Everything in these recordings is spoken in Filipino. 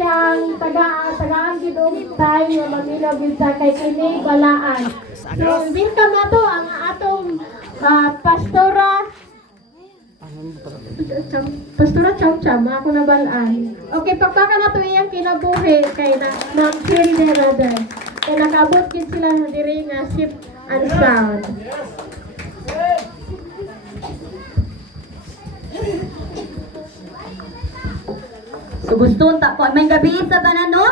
siyang tagaan gid time nga mamilo gid sa kay kini balaan. So welcome na to ang atong pastora Cham ako na balaan. Okay, pagpaka na to iyang kinabuhi kay na Ma'am Shirley Brother. Kaya nakabot gid sila sa diri nga ship and sound. So gusto ta ko may gabi sa tanan no.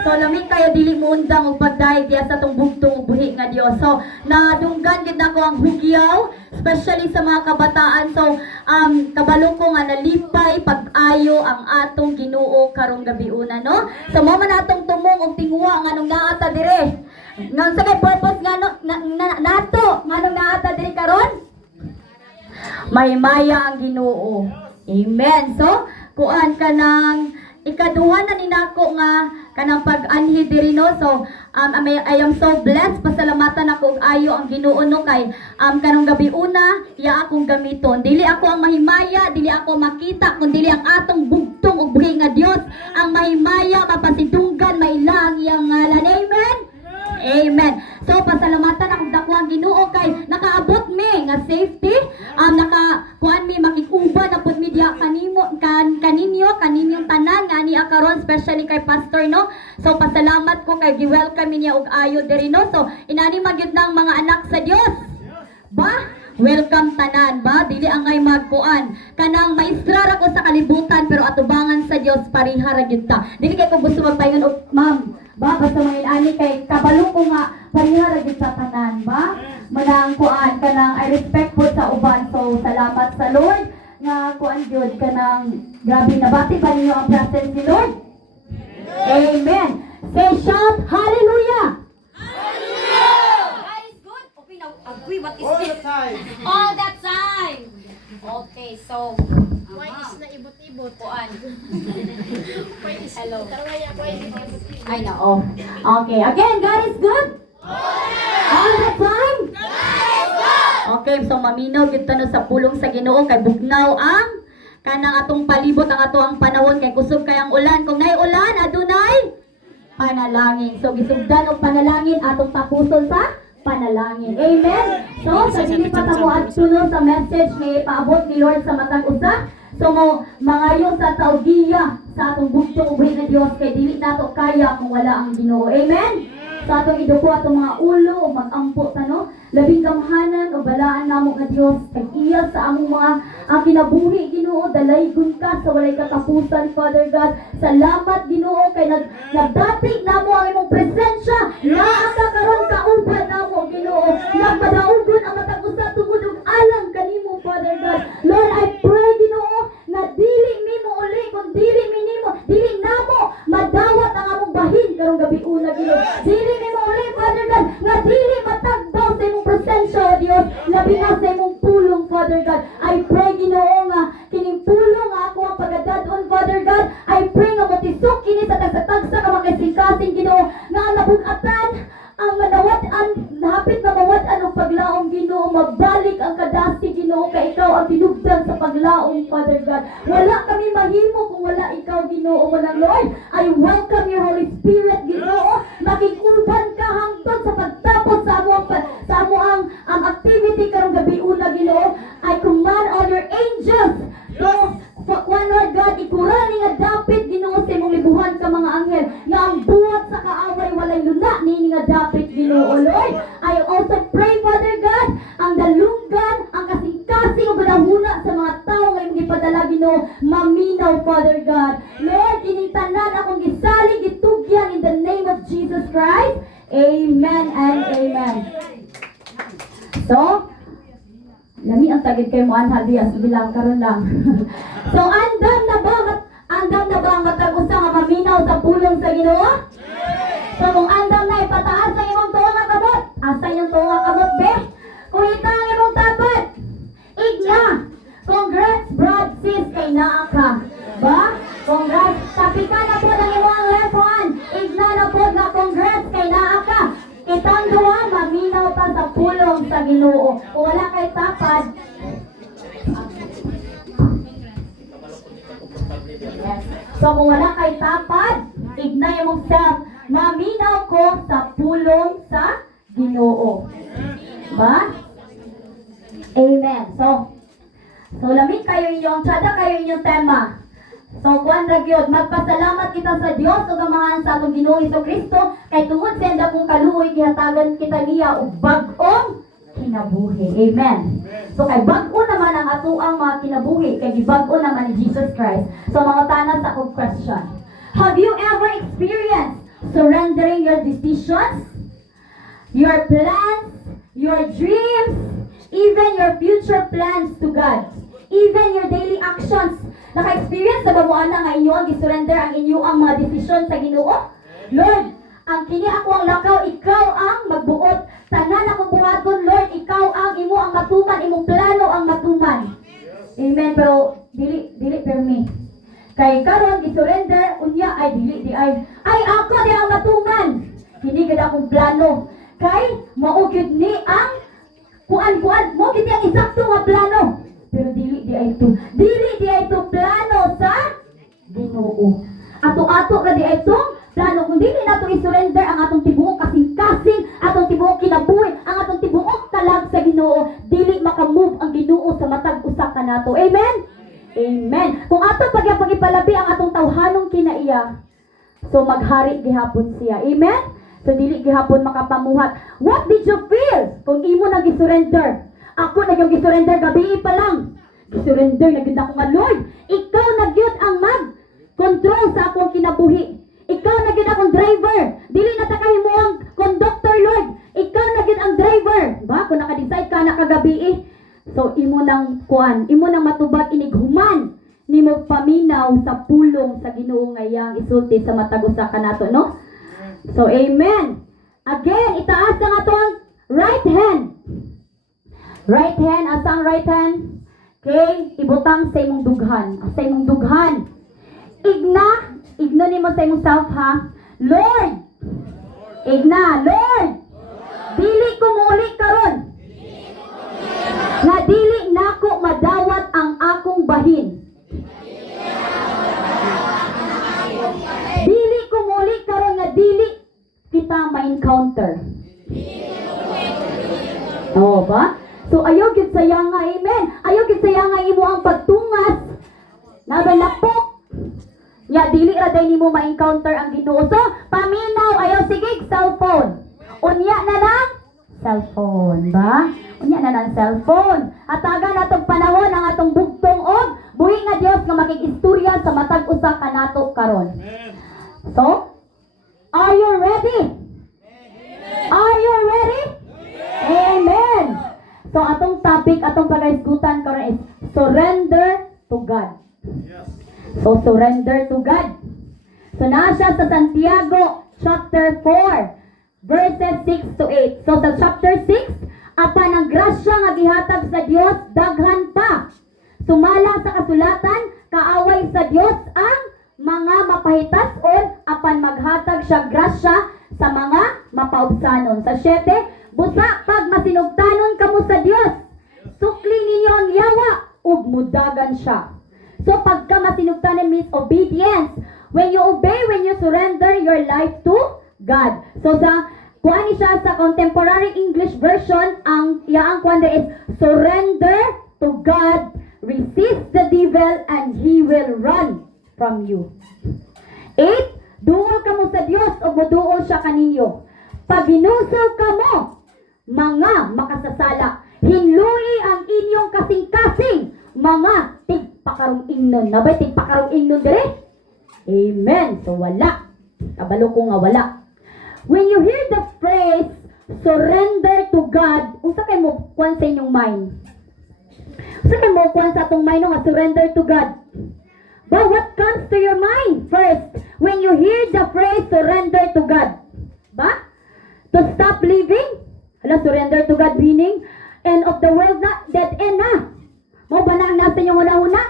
So lamig kayo dili mo undang og pagdayeg diya sa tong bugtong buhi nga Dios. So nadunggan gid nako ang hugyaw, especially sa mga kabataan. So kabalo ko nga nalipay pag-ayo ang atong Ginoo karong gabi una no. So mo man atong tumong og tingwa nganong naata dire. Nga sa kay purpose nga nato nganong naata dire karon? May maya ang Ginoo. Amen. So kuan kanang ikaduha na ninako nga kanang pag-anhi diri no. So I am so blessed, pasalamatan ako og ayo ang Ginoo no kay kanang gabi una iya akong gamiton. Dili ako ang mahimaya, dili ako makita kun dili ang atong bugtong ug buhi nga Dios ang mahimaya, mapasidunggan, mailang iyang ngalan. Amen. Amen. So pasalamatan akong dako ang Ginoo kay nakaabot mi nga safety, kuan mi makikuban na pud mi diha kaninyong tanan nga ni karon, especially kay pastor no. So pasalamat ko kay gi-welcome niya og ayo diri no. So inani magyud nang mga anak sa Dios. Ba? Welcome tanan ba? Dili angay magkuan. Kanang maestra ra ko sa kalibutan pero atubangan sa Dios pariha ra gyud ta. Dili kay ko gusto magpaingon og ma'am. Ba basta mga ani kay kabalo ko nga pariha ra gyud sa tanan ba? Manang kuan kanang I respect po sa uban. So salamat sa Lord nga kuan gyud kanang grabe nabati ba ninyo ang presence ni Lord? Amen. Say shout hallelujah. Agree, what is All this? the time. All the time. Okay, so Why is na ibot-ibot? kuan. Hello. I know. Okay, again, God is good. All the time. Okay, so maminaw gid no sa pulong sa Ginoo kay bugnaw ang kanang atong palibot ang ato ang panahon kay kusog kay ang ulan. Kung nay ulan adunay panalangin. So gisugdan og panalangin atong tapuson sa panalangin. Amen. So sa dili pa ta mo adtuno sa message nga ipaabot ni Lord sa matag usa. So mo mangayo sa tawgiya sa atong bugtong ubi nga Dios kay dili nato kaya kung wala ang Ginoo. Amen. Sa atong iduko atong mga ulo o mag-ampo ta no. Labing gamhanan o balaan namo nga Dios kay iya sa among mga ang kinabuhi Ginoo dalaygon ka sa walay katapusan Father God. Salamat Ginoo kay nagdati namo ang imong presensya. Naa ka karon kauban namo Ginoo. Nagpadaugon ang matag usa tungod og alang kanimo Father God. Lord, I pray Ginoo na dili nimo uli kun dili namo madawat ang among bahin karong gabi una Ginoo. Dili nimo uli Father God nga dili matagbaw sa imong presensya o Dios labi na sa imong pulong Father God. I pray Ginoo nga kining pulong nga ako ang pagadadon Father God. I pray nga motisok kini sa tagsa ka makasing-kasing Ginoo nga nabug-atan ang manawat-an hapit na mawat-an og paglaom Ginoo mabalik ang kadasi Ginoo kay ikaw ang tinubdan sa paglaom Father God. Wala kami mahimo kung wala ikaw Ginoo mo ng Lord. I welcome your Holy Spirit Ginoo. Makikuban ka hangtod sa pagtapos sa amo ang activity karong gabi una Ginoo. I command all your angels to one Lord God, ikuran ni nga dapit Ginoo sa imong libuhan ka mga anghel nga ang buhat sa kaaway walay luna ni nga dapit Ginoo Lord. I also pray Father God ang dalunggan, ang kasing-kasing ug badahuna sa mga tawo nga imong gipadala Ginoo maminaw Father God. Lord, ining tanan akong gisalig gitugyan in the name of Jesus Christ. Amen and amen. So, lami ang tagid kay mo anha diya bilang karon lang. So andam na ba ang matag usa nga maminaw sa pulong sa Ginoo? So kung andam na ipataas ang imong tuwa nga kabot. Asa yung tuwa nga kabot be? Kung ita ang imong tapat. Igna. Congrats brad sis kay naa ka. Ba? Congrats. Tapika na po ang imong left hand. Igna na po nga congrats kay naa ka. Itang duwa maminaw ta sa pulong sa Ginoo. Kung wala kay tapad. Yes. So kung wala kay tapad, myself. Maminaw ko sa pulong sa Ginoo. Ba? Amen. So lamig kayo inyong, tsada kayo inyong tema. So, kuan ra gyud, magpasalamat kita sa Dios ug amahan sa atong Ginoo Hesukristo kay tungod sa enda kong kaluoy gihatagan kita niya og bag-ong kinabuhi. Amen. So kay bag-o naman ang atuang mga kinabuhi kay gibag-o naman ni Jesus Christ. So mga tanan sa akong question. Have you ever experienced surrendering your decisions, your plans, your dreams, even your future plans to God, even your daily actions? Naka-experience na ba mo ana nga inyo ang gisurrender ang inyo ang mga desisyon sa Ginoo? Lord, ang kini ako ang lakaw, ikaw ang magbuot. Tanan akong buhaton, Lord, ikaw ang imo ang matuman, imong plano ang matuman. Amen. Pero dili per me. Kay karon gisurrender unya ay dili di ay ako di ang matuman. Hindi gid akong plano. Kay mao gyud ni ang kuan mo gid ang eksakto nga plano. Pero dili di ay to plano sa Ginoo. Ato-ato ra di ay to plano. Kung dili nato i-surrender ang atong tibuok kasing-kasing, atong tibuok kinabuhi, ang atong tibuok talag sa Ginoo, dili makamove ang Ginoo sa matag usa ka nato. Amen. Amen. Kung ato pagipalabi ang atong tawhanong kinaiya, so maghari gihapon siya. Amen. So dili gihapon makapamuhat. What did you feel kung imo nang gi-surrender? Ako na yung gi-surrender gabi pa lang. Gi-surrender na gyud ako nga Lord. Ikaw na gyud ang mag-control sa akong kinabuhi. Ikaw na gyud akong driver. Dili na ta kahimo ang conductor, Lord. Ikaw na gyud ang driver. Ba kung naka-decide ka na kagabi so imo nang imo nang matubag inighuman nimo paminaw sa pulong sa Ginoo nga iyang isulti sa matag usa ka nato, no? So amen. Again, itaas ang atong right hand. Right hand, asang right hand? Okay, ibutang sa imong dughan. Sa imong dughan. Igno nimo sa imong self ha. Lord. Igna, Lord. Dili ko muli karon. Nga dili nako madawat ang akong bahin. Dili ko muli karon nga dili kita ma-encounter. Oo ba? So ayaw gid saya nga, amen. Ayaw gid saya nga imo ang pagtungas. Nabalapok. Ya dili ra day nimo ma-encounter ang Ginoo. So paminaw ayaw sige cellphone. Unya na lang cellphone, ba? Unya na lang cellphone. At aga natong panahon ang atong bugtong og buhi nga Dios nga makig-istorya sa matag usa ka nato karon. So, are you ready? Are you ready? Amen. So atong topic, atong pagaisgutan karon is surrender to God. So surrender to God. So naa siya sa Santiago chapter 4 verses 6 to 8. So sa chapter 6, apan ang grasya nga gihatag sa Dios daghan pa. Sumala sa kasulatan, kaaway sa Dios ang mga mapahitason apan maghatag siya grasya sa mga mapaubsanon. Sa 7, busa pag masinugtanon kamo sa Dios, sukli ninyo ang yawa ug mudagan siya. So pagka masinugtanon means obedience. When you obey, when you surrender your life to God. So sa kuan siya sa contemporary English version, ang yaang kuan is surrender to God, resist the devil and he will run from you. 8, duol kamo sa Dios ug moduol siya kaninyo. Pag hinusol kamo, mga makasasala, hinlui ang inyong kasing-kasing mga tigpakarong ingnon. Nabay tigpakarong ingnon dire? Amen. So wala. Kabalo ko nga wala. When you hear the phrase surrender to God, unsa kay mo kuan sa inyong mind? Unsa kay mo kuan sa atong mind nga surrender to God? But what comes to your mind first when you hear the phrase surrender to God? Ba? To stop living? Hala, surrender to God meaning end of the world na, dead end na. Mo ba na ang nasa inyong una-una?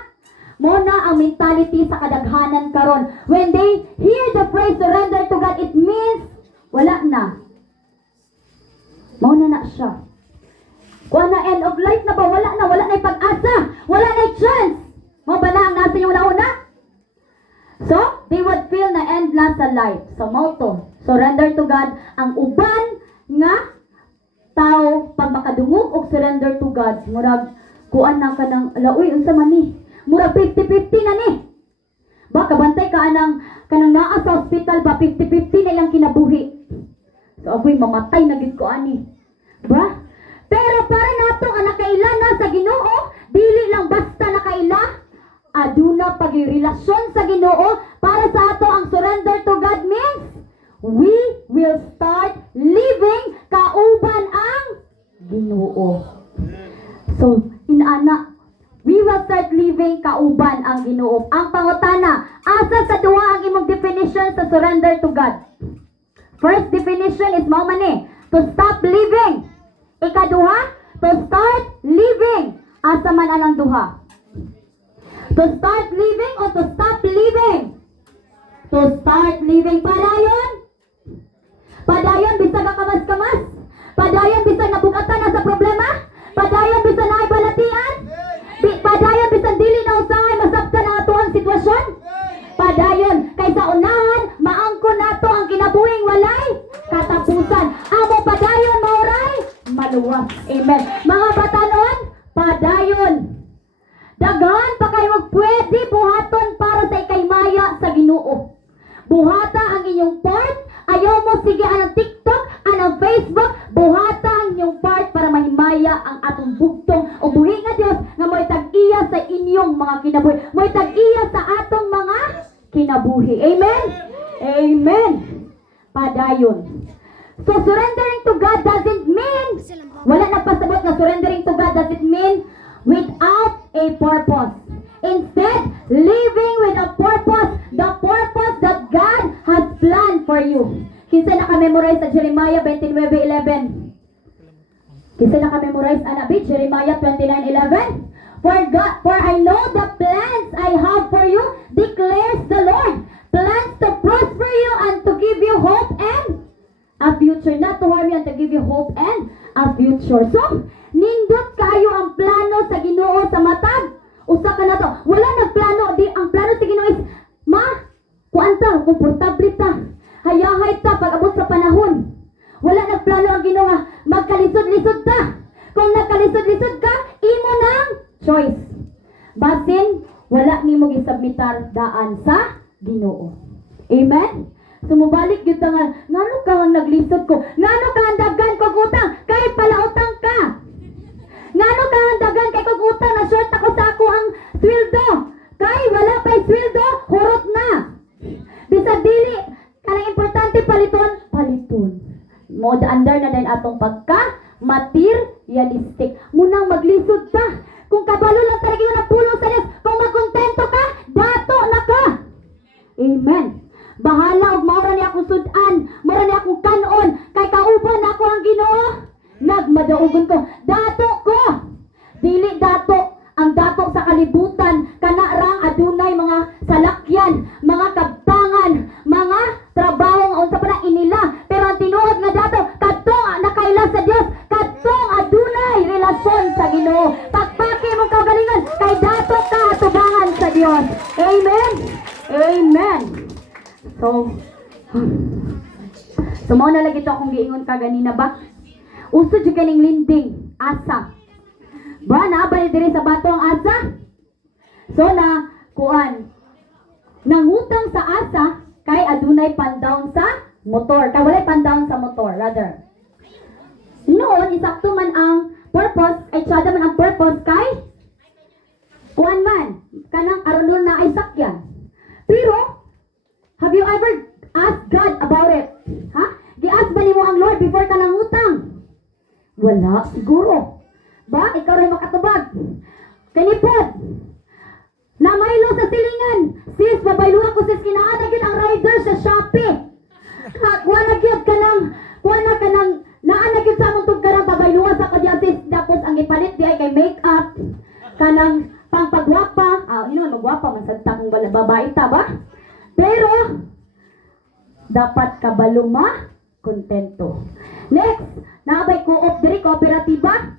Mo na ang mentality sa kadaghanan karon. When they hear the phrase surrender to God, it means wala na. Mo na siya. Kung na end of life na ba, wala na pag-asa, wala na chance. Mo ba na ang nasa inyong una-una? So, they would feel na endless sa life. So motto, surrender to God. Ang uban nga tao pag makadungog og surrender to God, murag kuan na ka ng laoy unsa man ni. Murag 50-50 na ni. Ba kabantay ka kanang naa sa hospital ba 50-50 na ilang kinabuhi. So ako'y mamatay na gid ko ani. Ba? Pero para nato nga nakaila na sa Ginoo, dili lang basta nakaila, aduna pagirelasyon sa Ginoo. Para sa ato ang surrender to God means we will start living kauban ang Ginoo. So, inaana, we will start living kauban ang Ginoo. Ang pangutana, asa sa duha ang imong definition sa surrender to God? First definition is mao man ni, to stop living. Ikaduha, to start living. Asa man anang duha? To start living o to stop living? To start living. Padayon? Padayon bisag ka kamas-kamas? Padayon bisag nabukatan na sa problema? Padayon bisag na balatian? Padayon bisag dili na usahay masabtan ang atuang sitwasyon? Padayon kaysa unahan maangkon nato ang kinabuhing walay katapusan. Amo padayon mauray maluwas. Amen. Mga batanon, padayon. Daghan pa kayo pwede buhaton para sa ikaymaya sa Ginoo. Buhata ang inyong part. Ayaw mo sige anang TikTok, anang Facebook. Buhata ang inyong part para mahimaya ang atong bugtong o buhi nga Dios nga mo'y tag-iya sa inyong mga kinabuhi. Mo'y tag-iya sa atong mga kinabuhi. Amen? Amen. Padayon. So surrendering to God doesn't mean, wala nagpasabot na surrendering to God doesn't mean without a purpose. Instead, living with a purpose, the purpose that God has planned for you. Kinsa naka-memorize sa Jeremiah 29:11? Kinsa naka-memorize ana bit Jeremiah 29:11? For I know the plans I have for you, declares the Lord. Plans to prosper you and to give you hope and a future. Not to harm you and to give you hope and a future. So, nindot kayo ang plano sa Ginoo sa matag. Usa ka na to. Wala nagplano. Ang plano sa Ginoo is, kuanta, komportable ta. Hayahay ta pag abot sa panahon. Wala nagplano ang Ginoo nga, magkalisod-lisod ta. Kung nagkalisod-lisod ka, imo nang choice. Basin, wala nimo gisubmitar daan sa Ginoo. Amen? Sumubalik yun nga, ngano ka ang naglisod ko? Ngano ka ang dagan ko utang? Kahit pala utang ka. Ngano ka ang dagan kay kog utang na short ako sa ako ang sweldo. Kay wala pa'y sweldo, hurot na. Bisag dili, kanang importante paliton. Mo under na din atong pagka materialistic. Munang maglisod ta. Kung kabalo lang talaga yung napulong sa Diyos, kung magkontento ka, dato na ka. Amen. Bahala og maura ni akong sudan, maura ni akong kanon, kay kauban ako ang Ginoo. Nagmadaugon ko, dato ko. Dili dato, ang dato sa kalibutan, kanarang adunay mga salakyan, mga kabtangan, mga trabaho nga unsa pa na inila. Pero ang tinuod nga dato, kadtong nakaila sa Dios, kadtong adunay relasyon sa Ginoo. Pagpaki mong kaugalingon, kay dato ka atubangan sa Dios. Amen. Amen. So mao na lagi to akong giingon ka ganina ba? Uso jud kaning linding, asa. Ba na ba ni diri sa bato ang asa? So na kuan. Nangutang sa asa kay adunay pandown sa motor. Kay walay pandown sa motor rather. Noon isakto man ang purpose, ay tsada man ang purpose kay kuan man kanang aron na ay sakyan. Pero have you ever asked God about it? Ha? Gi-ask ba nimo ang Lord before ka nangutang? Wala, siguro. Ba? Ikaw rin makatubag. Kanipod. Namaylo sa silingan. Sis, mabayluhan ko sis, kinaanag yun ang rider sa Shopee. Kuwanag yun ka ng, naanag yun sa among tugkarang pabayluhan sa kadya sis. Tapos ang ipalit di ay kay make-up. Kanang pangpagwapa. Yun naman, magwapa man sa takong babae ta ba? Pero, dapat kabalo kontento. Next, naabay co-op diri kooperatiba.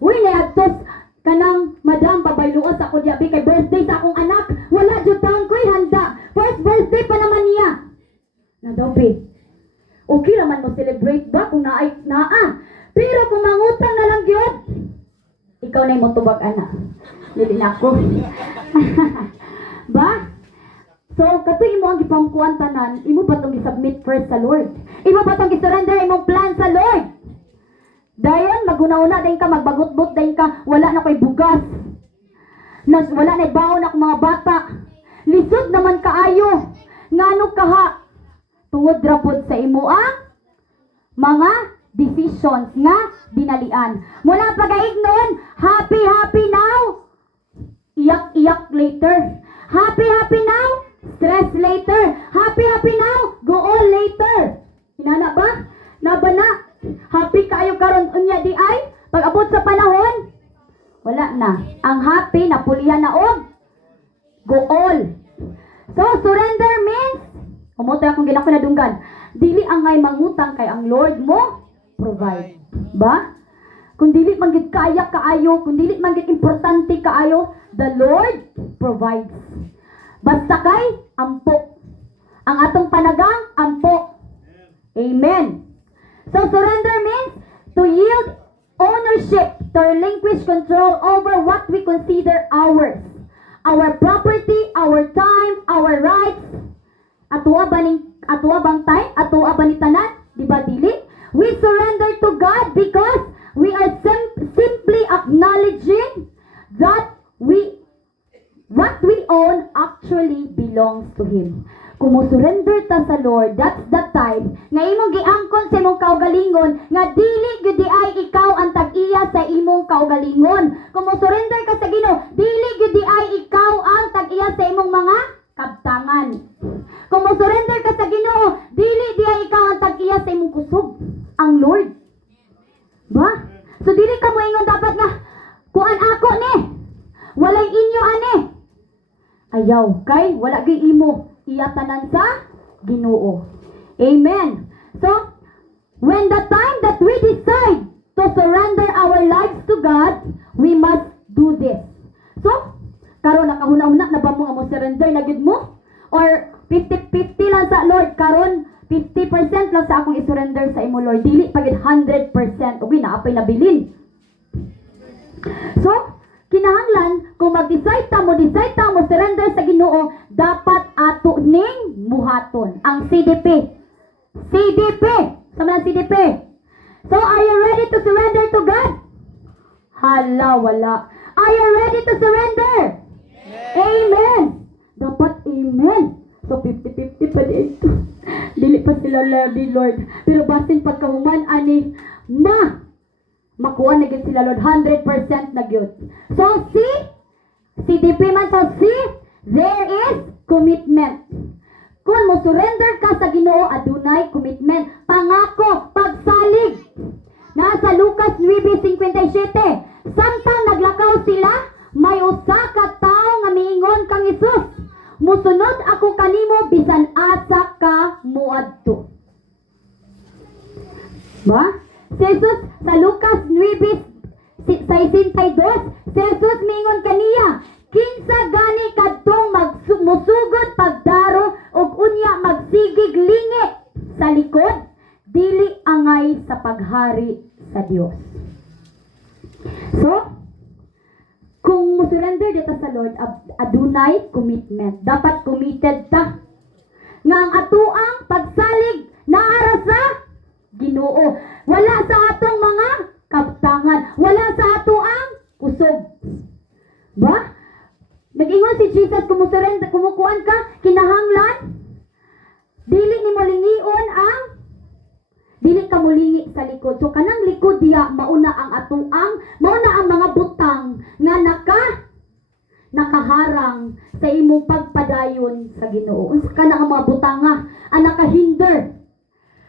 Uy, naagtos kanang madam pabayluon sa ako diabi kay birthday sa akong anak. Wala jud taon ko'y handa. First birthday pa naman niya. Na daw, be. Okay naman mo celebrate ba kung naa. Pero kung mangutang na lang yun, ikaw na yung motubag, ana. Dili na ako. Ba? So, katoy imo ang gipamkuan tanan, imo ba itong i-submit first sa Lord? Imo ba itong i-surrender imong plan sa Lord? Dayon, maguna-una dahin ka, magbagot-bot dahin ka, wala na ko'y bugas. Wala na baon ako mga bata. Lisod naman kaayo. Ngano kaha? Tungod rapod sa imo ang mga decisions nga binalian. Mula pagaig noon, happy now, iyak later. Happy now, stress later. Happy now, go all later. Hinana ba? Naba na? Happy kaayo karon unya di ay? Pag abot sa panahon, wala na. Ang happy na pulihan na og go all. So, surrender means, umutoy akong ginako na dunggan. Dili ang ngay mangutang kay ang Lord mo provide. Ba? Kung dili man gid kaya kaayo, kung dili man gid importante kaayo, the Lord provides. Basta kay ampo. Ang atong panagang ampo. Amen. So surrender means to yield ownership, to relinquish control over what we consider ours. Our property, our time, our rights. Atuwa bang time? Atuwa ba ni tanan? Di ba dili? We surrender to God because we are simply acknowledging that what we own actually belongs to Him. Kung mo surrender ta sa Lord, that's the time nga imong giangkon sa imong kaugalingon nga dili gyud ay ikaw ang tag-iya sa imong kaugalingon. Kung mo surrender ka sa Ginoo, dili gyud ay ikaw ang tag-iya sa imong mga kabtangan. Kung mo surrender ka sa Ginoo, dili di ay ikaw ang tag-iya sa imong kusog, ang Lord. Ba? So dili ka mo ingon dapat nga kuan ako ni. Walay inyo ani. Ayaw kay wala gyud imo iyatanan sa Ginoo. Amen. So, when the time that we decide to surrender our lives to God, we must do this. So, karon nakahuna-una na ba mo surrender na gid mo? Or 50-50 lang sa Lord, karon 50% lang sa akong i-surrender sa imo Lord. Dili pagid 100%. Uy, naapay nabilin. So, kinahanglan kung mag-decide ta mo surrender sa Ginoo, dapat ato ning muhaton ang CDP. Sama ng CDP. So are you ready to surrender to God? Hala, wala. Are you ready to surrender? Yes. Amen. Dapat amen. So 50-50 pa dito. Dili pa sila labi Lord. Pero basin pagkahuman ani makuha na gyud sila Lord, 100% na gyud. So see, CDP man, so see, there is commitment. Kung mo surrender ka sa Ginoo, adunay commitment. Pangako, pagsalig. Nasa Lucas 9:57. Samtang naglakaw sila, may usa ka tawo nga miingon kang Hesus, musunod ako kanimo bisan asa ka muadto. Ba? Si Jesus sa Lucas 9:62, si Jesus mingon kaniya, kinsa gani kadtong musugod pagdaro ug unya magsigig lingi sa likod, dili angay sa paghari sa Dios. So, kung musurrender dito sa Lord, adunay commitment. Dapat committed ta nga ang atuang pagsalig naara sa Ginoo. Wala sa atong mga kabtangan. Wala sa atuang kusog. Ba? Nag-ingon si Jesus, kumukuan ka, kinahanglan, dili ni mo lingion ang, dili ka mulingi sa likod. So, kanang likod diya, mauna ang mga butang nga nakaharang sa imong pagpadayon sa Ginoo. Unsa ka na ang mga butang nga, ang nakahinder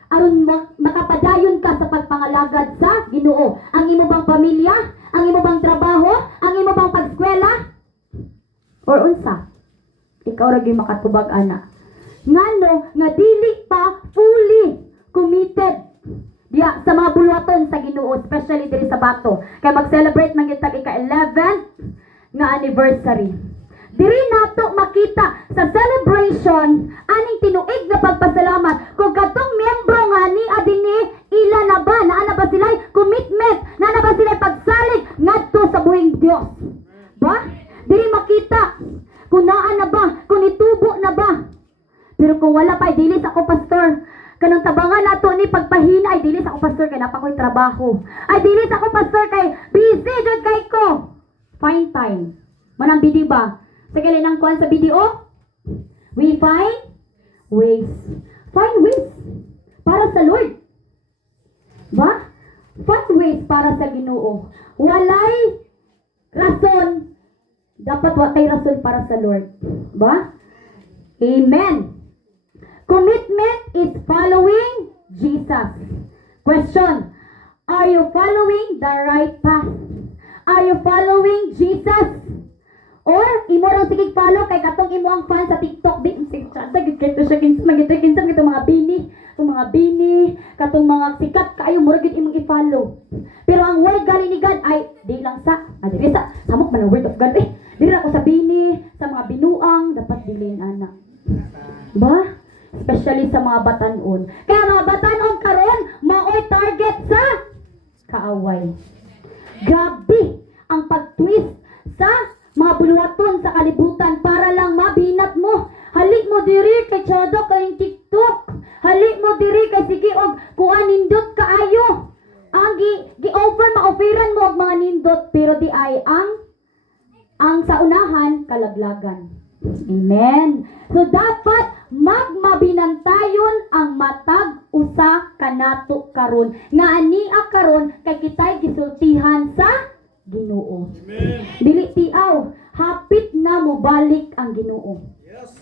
aron makapadayon ka sa pagpangalagad sa Ginoo. Ang imo bang pamilya, ang imo bang trabaho, ang imo bang pagskwela, or unsa? Ikaw ra gyud makatubag ana. Ngano nga dili pa fully committed diya sa mga bulwaton sa Ginoo, especially diri sa Bato. Kay mag-celebrate man gyud tag ika-11 nga anniversary. Diri nato makita sa celebration aning tinuig na pagpasalamat wala pa, ay dilis ako, pastor. Kanang tabangan nato ni pagpahina, ay dilis ako, pastor, kay napa ko'y trabaho. Ay dilis ako, pastor, kay busy, jud kay ko. Find time. Manang bidi ba? Sa galing ng kuhan sa video, we find ways. Find ways para sa Lord. Ba? Find ways para sa Ginoo. Walay rason. Dapat walay rason para sa Lord. Ba? Amen. Commitment is following Jesus. Question. Are you following the right path? Are you following Jesus? Or imo raw sige follow kay katong imo ang fan sa TikTok di sig chat gid kay to siya kinsa magit-kinsa kitong mga bini, katong mga sikat kaayo mura gid imong i-follow. Pero ang word gali ni God ay di lang sa diri sa samok man ang word of God diri ako sa bini, sa mga binuang dapat dilin ana. Ba? Especially sa mga batanon. Kaya mga batanon karon maoy target sa kaaway. Grabe ang pag-twist sa mga buluwaton sa kalibutan para lang mabinat mo. Halik mo diri kay Chado kay TikTok. Halik mo diri kay sige og kuan nindot kaayo. Ang gi-offer ma-offeran mo og mga nindot pero di ay ang sa unahan kalaglagan. Amen. So dapat magmabinantayon ang matag usa kanato karon. Nga ania karon kay kitay gisultihan sa Ginoo. Amen. Dili tiaw, hapit na mo balik ang Ginoo. Yes.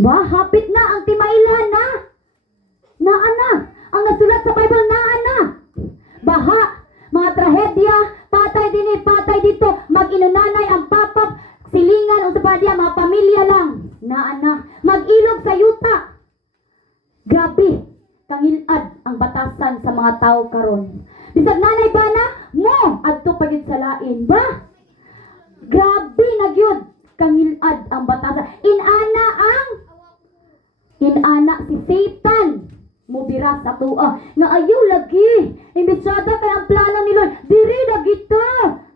Ba, hapit na ang timailhan na. Naa na. Ang nasulat sa Bible naa na. Baha, mga trahedya, patay din patay dito, mag-inunanay ang papap, silingan o sapadya, mga pamilya lang. Naa na. Mag-ilog sa yuta. Grabe, kangilad ang batasan sa mga tao karon. Bisag nanay ba na mo adto pagid sa lain ba? Grabe na gyud kangilad ang batasan. Inana si Satan mo bira sa tuwa nga ayaw lagi. Imbitsada kay ang plano ni Lord. Diri na kita.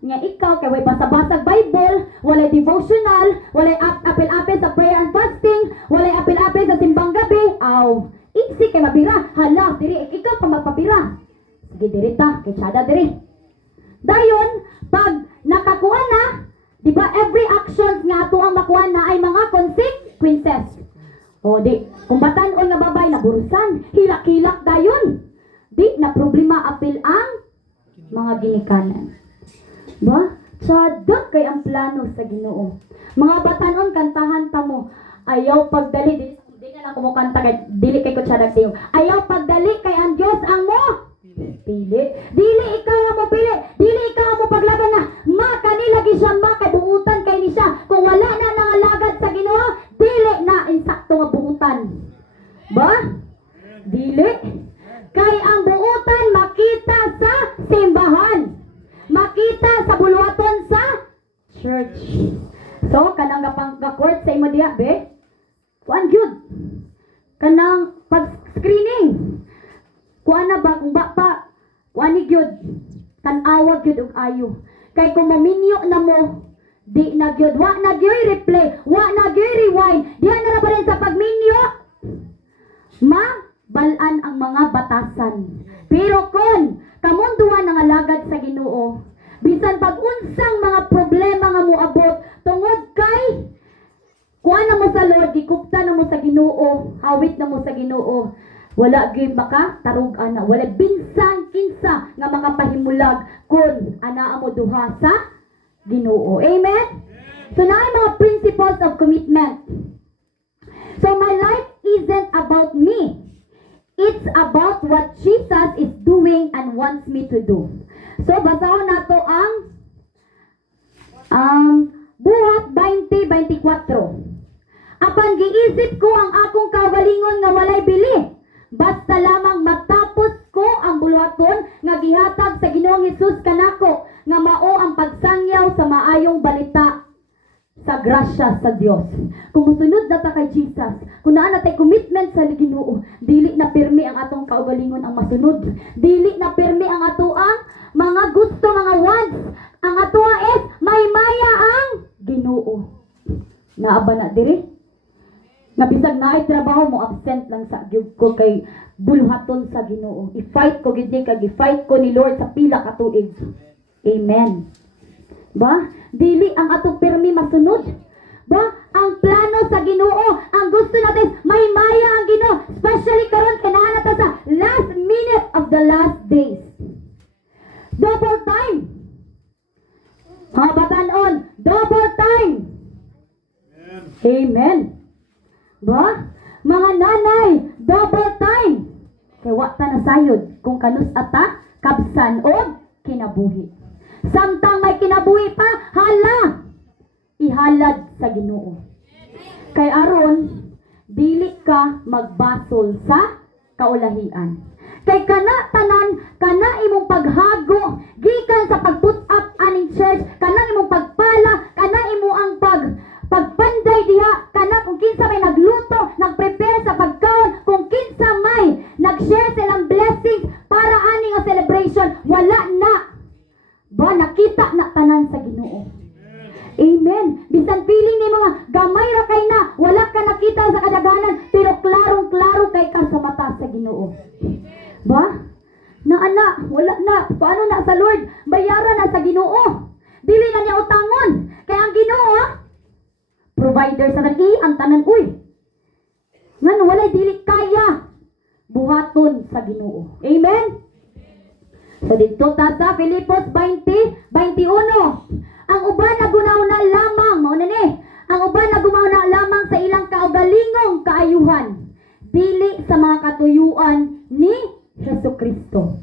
Nga ikaw kay way basa-basag Bible, walay devotional, walay apil-apil sa prayer and fasting, walay apil-apil sa simbang gabi. Aw, iksi kay mabira. Hala, diri ikaw pa magpabira. Sige diri ta, kay Chada diri. Dayon, pag nakakuha na, di ba every actions nga ato ang makuha na ay mga consequences. O di, kung batan-on nga babay na burusan, hilak-hilak dayon. Di na problema apil ang mga ginikanan. Ba? Chada kay ang plano sa Ginoo. Mga batan-on kantahan ta mo, ayaw pagdali di na lang kumukanta kay dili kay ko Chada sayo. Ayaw pagdali kay ang Dios ang mo pili. Dili ikaw nga mo pili. Dili ikaw nga mo paglaban na makanilagi siya buutan kay ni siya. Kung wala na nangalagad sa Ginoo, dili na insakto nga buutan. Ba? Dili. Kay ang buutan makita sa simbahan. Makita sa buluwaton sa church. So, kanang gapang-court sa imo diha, be? Kuan gyud. Kanang pag-screening. Kuan na ba kung ba pa kuani gyud tan-awa gyud og ayo kay kung maminyo na mo di na gyud wa na gyud replay wa na gyud rewind diha na ra ba rin sa pagminyo balan ang mga batasan pero kun kamon duha nang alagad sa Ginoo bisan pag unsang mga problema nga moabot tungod kay kuan na mo sa Lord gikupta na mo sa Ginoo hawit na mo sa Ginoo. Wala gyud maka tarug ana, wala binsang kinsa nga makapahimulag kun anaa mo duha sa Ginoo. Amen. So now mga principles of commitment. So my life isn't about me. It's about what Jesus is doing and wants me to do. So basahon nato ang Buhat 20:24. Apan giisip ko ang akong kaugalingon nga walay bili. Basta lamang matapos ko ang buluhaton nga gihatag sa Ginoong Hesus kanako nga mao ang pagsangyaw sa maayong balita sa grasya sa Dios. Kung musunod na ta kay Jesus, kung naa natay commitment sa Ginoo, dili na pirmi ang atong kaugalingon ang masunod. Dili na pirmi ang ato ang mga gusto, mga wants. Ang ato is may maya ang Ginoo. Naaba na diri? Nga bisag naay trabaho mo, absent lang sa gyud ko kay bulhaton sa Ginoo. I-fight ko gid ni kay i-fight ko ni Lord sa pila ka tuig. Amen. Ba? Dili ang atong pirmi masunod. Ba? Ang plano sa Ginoo, ang gusto natin, may maya ang Ginoo, especially karon kanahan nato sa last minute of the last days. Double time. Mga batanon, double time. Amen. Ba? Mga nanay, double time. Kay wa ta nasayod kung kanus ata kabsan o kinabuhi. Samtang may kinabuhi pa, hala, ihalad sa Ginoo. Kay aron dili ka magbasol sa kaulahian. Kay kana tanan, kana imong paghago gikan sa pag-put up aning church, kana imong pagpala, kana imo ang pagpanday diha, kana kung kinsa may nagluto, nagprepare sa pagkaon, kung kinsa may nag-share silang blessings para aning nga celebration, wala na. Ba nakita na tanan sa Ginoo. Amen. Bisan feeling ni mga gamay ra kay na, wala ka nakita sa kadaghanan, pero klarong-klaro kay ka sa mata sa Ginoo. Ba? Na ana, wala na. Paano na sa Lord? Bayaran na sa Ginoo. Dili na niya utangon. Kaya ang Ginoo, provider sa tanan, ang tanan uy. Ngano wala dili kaya buhaton sa Ginoo. Amen. So dito ta sa Filipos 20:21. Ang uban nagunauna lamang, mao na ni. Ang uban nagunauna lamang sa ilang kaugalingong kaayuhan, dili sa mga katuyuan ni Jesucristo.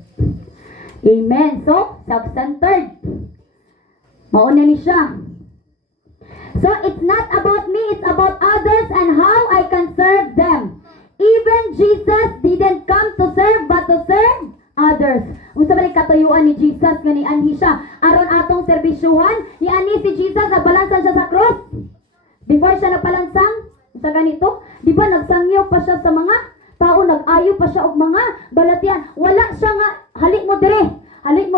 Amen. So, self-centered. Mao na ni siya. So, it's not about me, it's about others and how I can serve them. Even Jesus didn't come to serve, but to serve others. Unsa man katuyuan ni Jesus nga nianhi siya aron atong serbisyuhan? Nianhi si Jesus na balansan siya sa cross. Before siya napalansang, sa ganito, di ba nagsangyaw pa siya sa mga tao, nag-ayo pa siya og mga balatian. Wala siya nga halik mo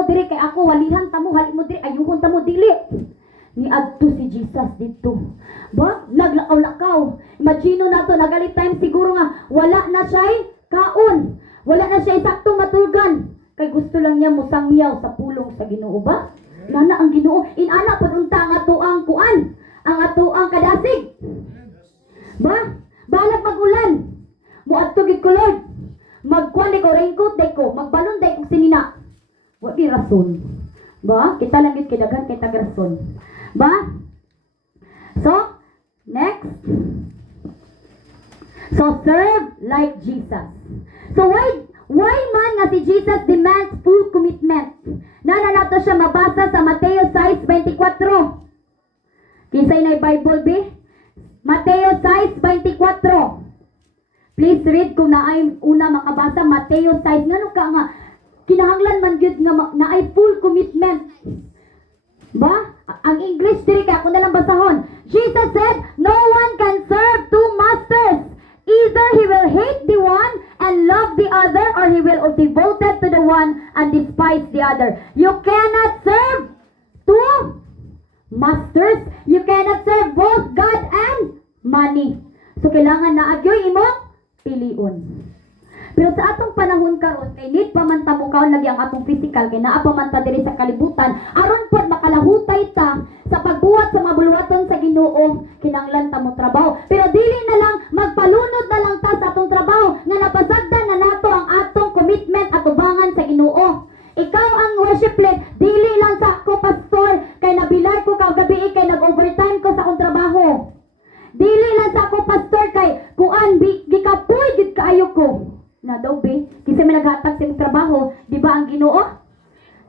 dire kay ako walihan tamo, halik mo dire ayuhon tamo dili. Niadto si Jesus dito. Ba? Naglakaw-lakaw. Imagino nato nagalit time siguro nga wala na siya kaon. Wala na siya saktong matulgan. Kay gusto lang niya musangyaw sa pulong sa Ginoo ba? Nana ang Ginoo, inana pud unta ang atoang kuan, ang atoang kadasig. Ba? Balag magulan. Muadto gid ko Lord. Magkuan ko raincoat day ko, magbalon day ko sinina. Wa di rason. Ba? Kita lang gid kidaghan kay tag rason. Ba? So, next. So serve like Jesus. So why man nga si Jesus demands full commitment? Nana nato siya mabasa sa Mateo 6:24. Kinsay na Bible be? Mateo 6:24. Please read kung naay una makabasa Mateo 6. Ngano ka nga kinahanglan man gyud nga naay full commitment. Ba? Ang English diri ka kun nalang basahon. Jesus said, "No one can serve two masters. Either he will hate the one and love the other, or he will be devoted to the one and despise the other." You cannot serve two masters. You cannot serve both God and money. So kailangan na agyoy imong piliun. Pero sa atong panahon karon kay need pa man ta mukaon lagi ang atong physical kay naa pa man ta diri sa kalibutan aron pod makalahutay ta sa pagbuhat sa mabuluhaton sa Ginoo, kinahanglan ta mo trabaho. Pero dili na lang magpalunod na lang ta sa atong trabaho nga napasagdan na nato ang atong commitment at ubangan sa Ginoo. Ikaw ang worship lead, dili lang sa ako pastor kay nabilay ko kagabi kay nag-overtime ko sa akong trabaho. Dili lang sa ako pastor kay kuan gikapoy gid kaayo ko. Na daw be, kasi may naghatag sa trabaho, di ba ang Ginoo?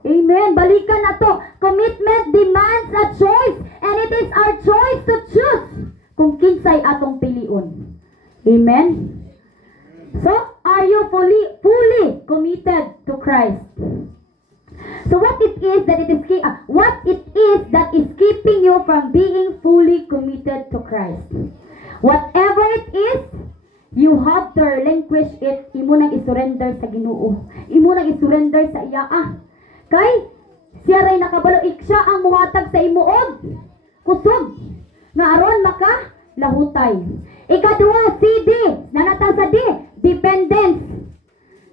Amen. Balikan na to. Commitment demands a choice, and it is our choice to choose kung kinsay atong piliun. Amen. So, are you fully committed to Christ? So what it is that is keeping you from being fully committed to Christ? Whatever it is, you have to relinquish it. Imo nang isurrender sa Ginoo. Imo nang isurrender sa iya. Kay siya ray nakabalo siya ang muhatag sa imo og kusog nga aron maka lahutay. Ikaduha, si D. Nanatang sa D. Dependence.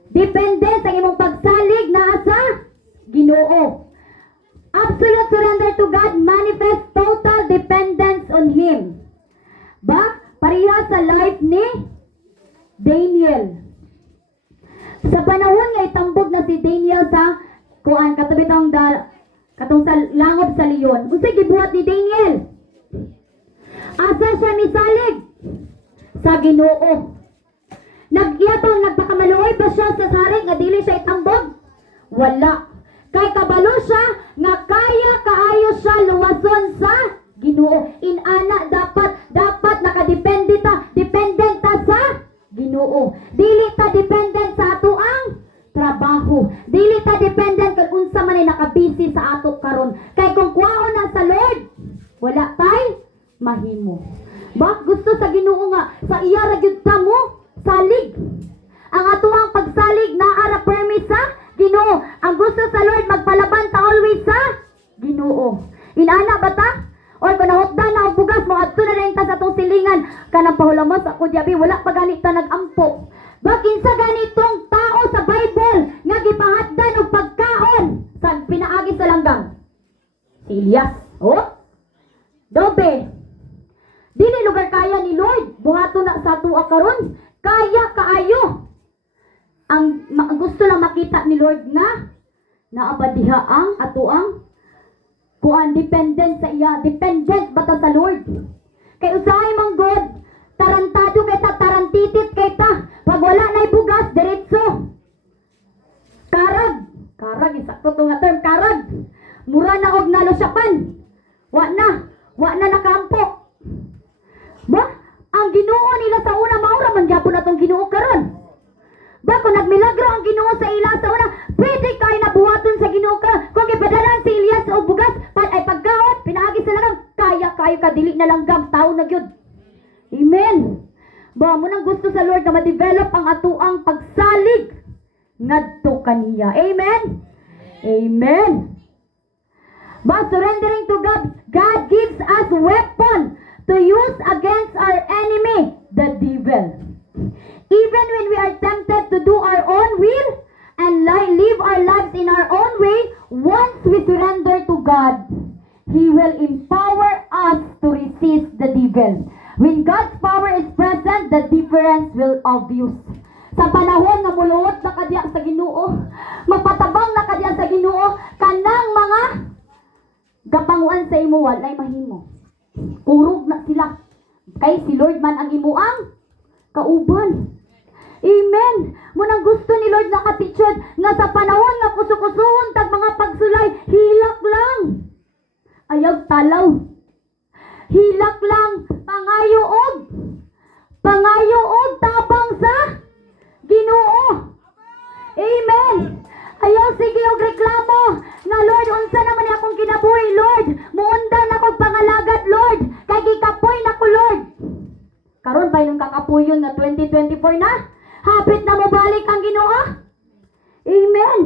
Dependence ang imong pagsalig na sa Ginoo. Absolute surrender to God manifests total dependence on Him. Ba? Pareha sa life ni Daniel. Sa panahon nga itambog na si Daniel sa kuan katabi katong sa langob sa leon. Unsay gibuhat ni Daniel? Asa siya misalig sa Ginoo. Nagpakamaluoy ba siya sa sari nga dili siya itambog? Wala. Kay kabalo siya nga kaya kaayo siya luwason sa Ginoo. Inana dapat nakadepende ta, dependent ta sa Ginoo. Dili ta dependent sa ato ang trabaho. Dili ta dependent kung unsa man ay nakabisi sa ato karon. Kay kung kuwaon na sa Lord, wala tay mahimo. Ba gusto sa Ginoo nga sa iya ra gyud ta mo salig. Ang ato ang pagsalig naa ra permis sa Ginoo. Ang gusto sa Lord magpalaban ta always sa Ginoo. Inana ba ta? Or kung nahutdan na ang bugas mo adto na lang ta sa atong silingan kanang pahulamas ako diabi wala pa ganit ta nagampo. Bakin sa ganitong tao sa Bible nga gipahatdan og pagkaon sa pinaagi sa langgam. Si Elias. Oh? Dobe. Dili lugar kaya ni Lord. Buhato na sa ato karon. Kaya kaayo. Ang gusto lang makita ni Lord nga naabadiha ang ato ang kuan dependent sa iya. Dependent bata sa Lord. Kay usahay mang God, tarantado kay ta, tarantitit kay ta. Pag wala na'y bugas, diretso. Karag. Karag, isakto to nga term, karag. Mura na og nalusyapan. Wa na nakampok. Ba? Ang Ginoo nila sa una, maura man gyapon atong Ginoo karon. Ba kung nagmilagro ang Ginoo sa ila sa una, pwede kay nabuhaton sa Ginoo ka. Kung gipadalan si Elias og bugas, ay pagkaon, pinaagi sa langgam, kaya kayo ka dili na langgam, tao na gyud. Amen. Ba mo nang gusto sa Lord na ma-develop ang atuang pagsalig ngadto kaniya. Amen. Amen. Ba surrendering to God, God gives us weapon to use against our enemy, the devil. Even when we are tempted to do our own will and live our lives in our own way, once we surrender to God, He will empower us to resist the devil. When God's power is present, the difference will obvious. Sa panahon nga muluot na kadya sa Ginoo, magpatabang na kadya sa Ginoo, kanang mga gapanguan sa imo walay mahimo. Urog na sila. Kay si Lord man ang imuang kauban. Amen. Munang gusto ni Lord na katitsod nga sa panahon nga kusukusuhon tag mga pagsulay, hilak lang. Ayaw talaw. Hilak lang. Pangayo og tabang sa Ginoo. Amen. Ayaw sige og reklamo nga Lord unsa naman ni akong kinabuhi Lord. Muundan ako pangalagad Lord. Kay gikapoy nako Lord. Karon ba yung kakapuyon nga 2024 na? Hapit na mo balik ang Ginoo. Amen.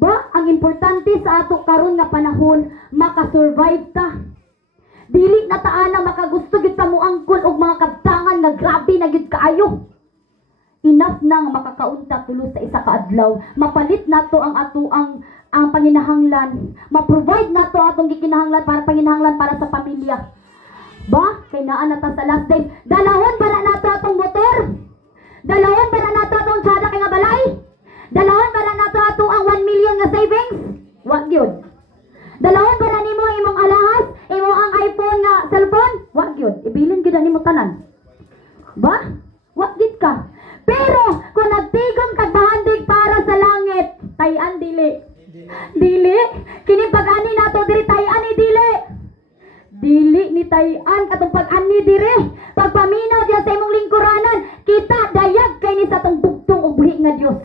Ba, ang importante sa ato karon nga panahon, makasurvive ta. Dili na taan na makagusto gid ta mo angkon og mga kabtangan nga grabe na gid kaayo. Enough na nga makakaunta tulo sa isa ka adlaw. Mapalit nato ang ato ang panginahanglan. Ma-provide nato atong gikinahanglan para panginahanglan para sa pamilya. Ba, kay naa na ta sa last days. Dalahon ba na nato atong motor? Dalahon ba na nato atong tsada kay nga balay? Dalahon ba na nato ato ang 1 million nga savings? Wag yun. Dalahon ba na nimo imong alahas? Imo ang iPhone nga cellphone? Wag yun. Ibilin gid nimo tanan. Ba? Wag gid ka. Pero kung nagtigom kag bahandig para sa langit, tayan dili. Dili. Kini pag-ani nato diri tayan ni dili. Dili ni tayan katong pag-ani diri. Pagpaminaw diya sa imong lingkuranan, kita dayag kay ni sa tong bugtong ug buhi nga Dios.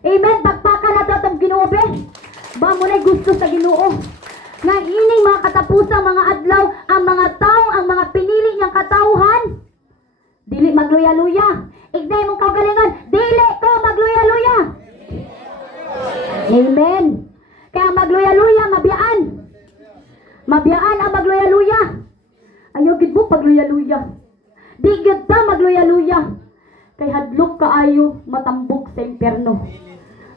Amen. Pagpaka na to atong Ginoo be. Ba mo na gusto sa Ginoo. Nga ining mga katapusang mga adlaw, ang mga tao, ang mga pinili niyang katawhan, dili magluya-luya. Ignay mong kaugalingon, dili ko magluya-luya. Amen. Kaya magluya-luya, mabiyaan. Mabiyaan ang magluya-luya. Ayaw gid mo pagluya-luya. Di gyud ta magluya-luya. Kay hadlok kaayo matambok sa impyerno.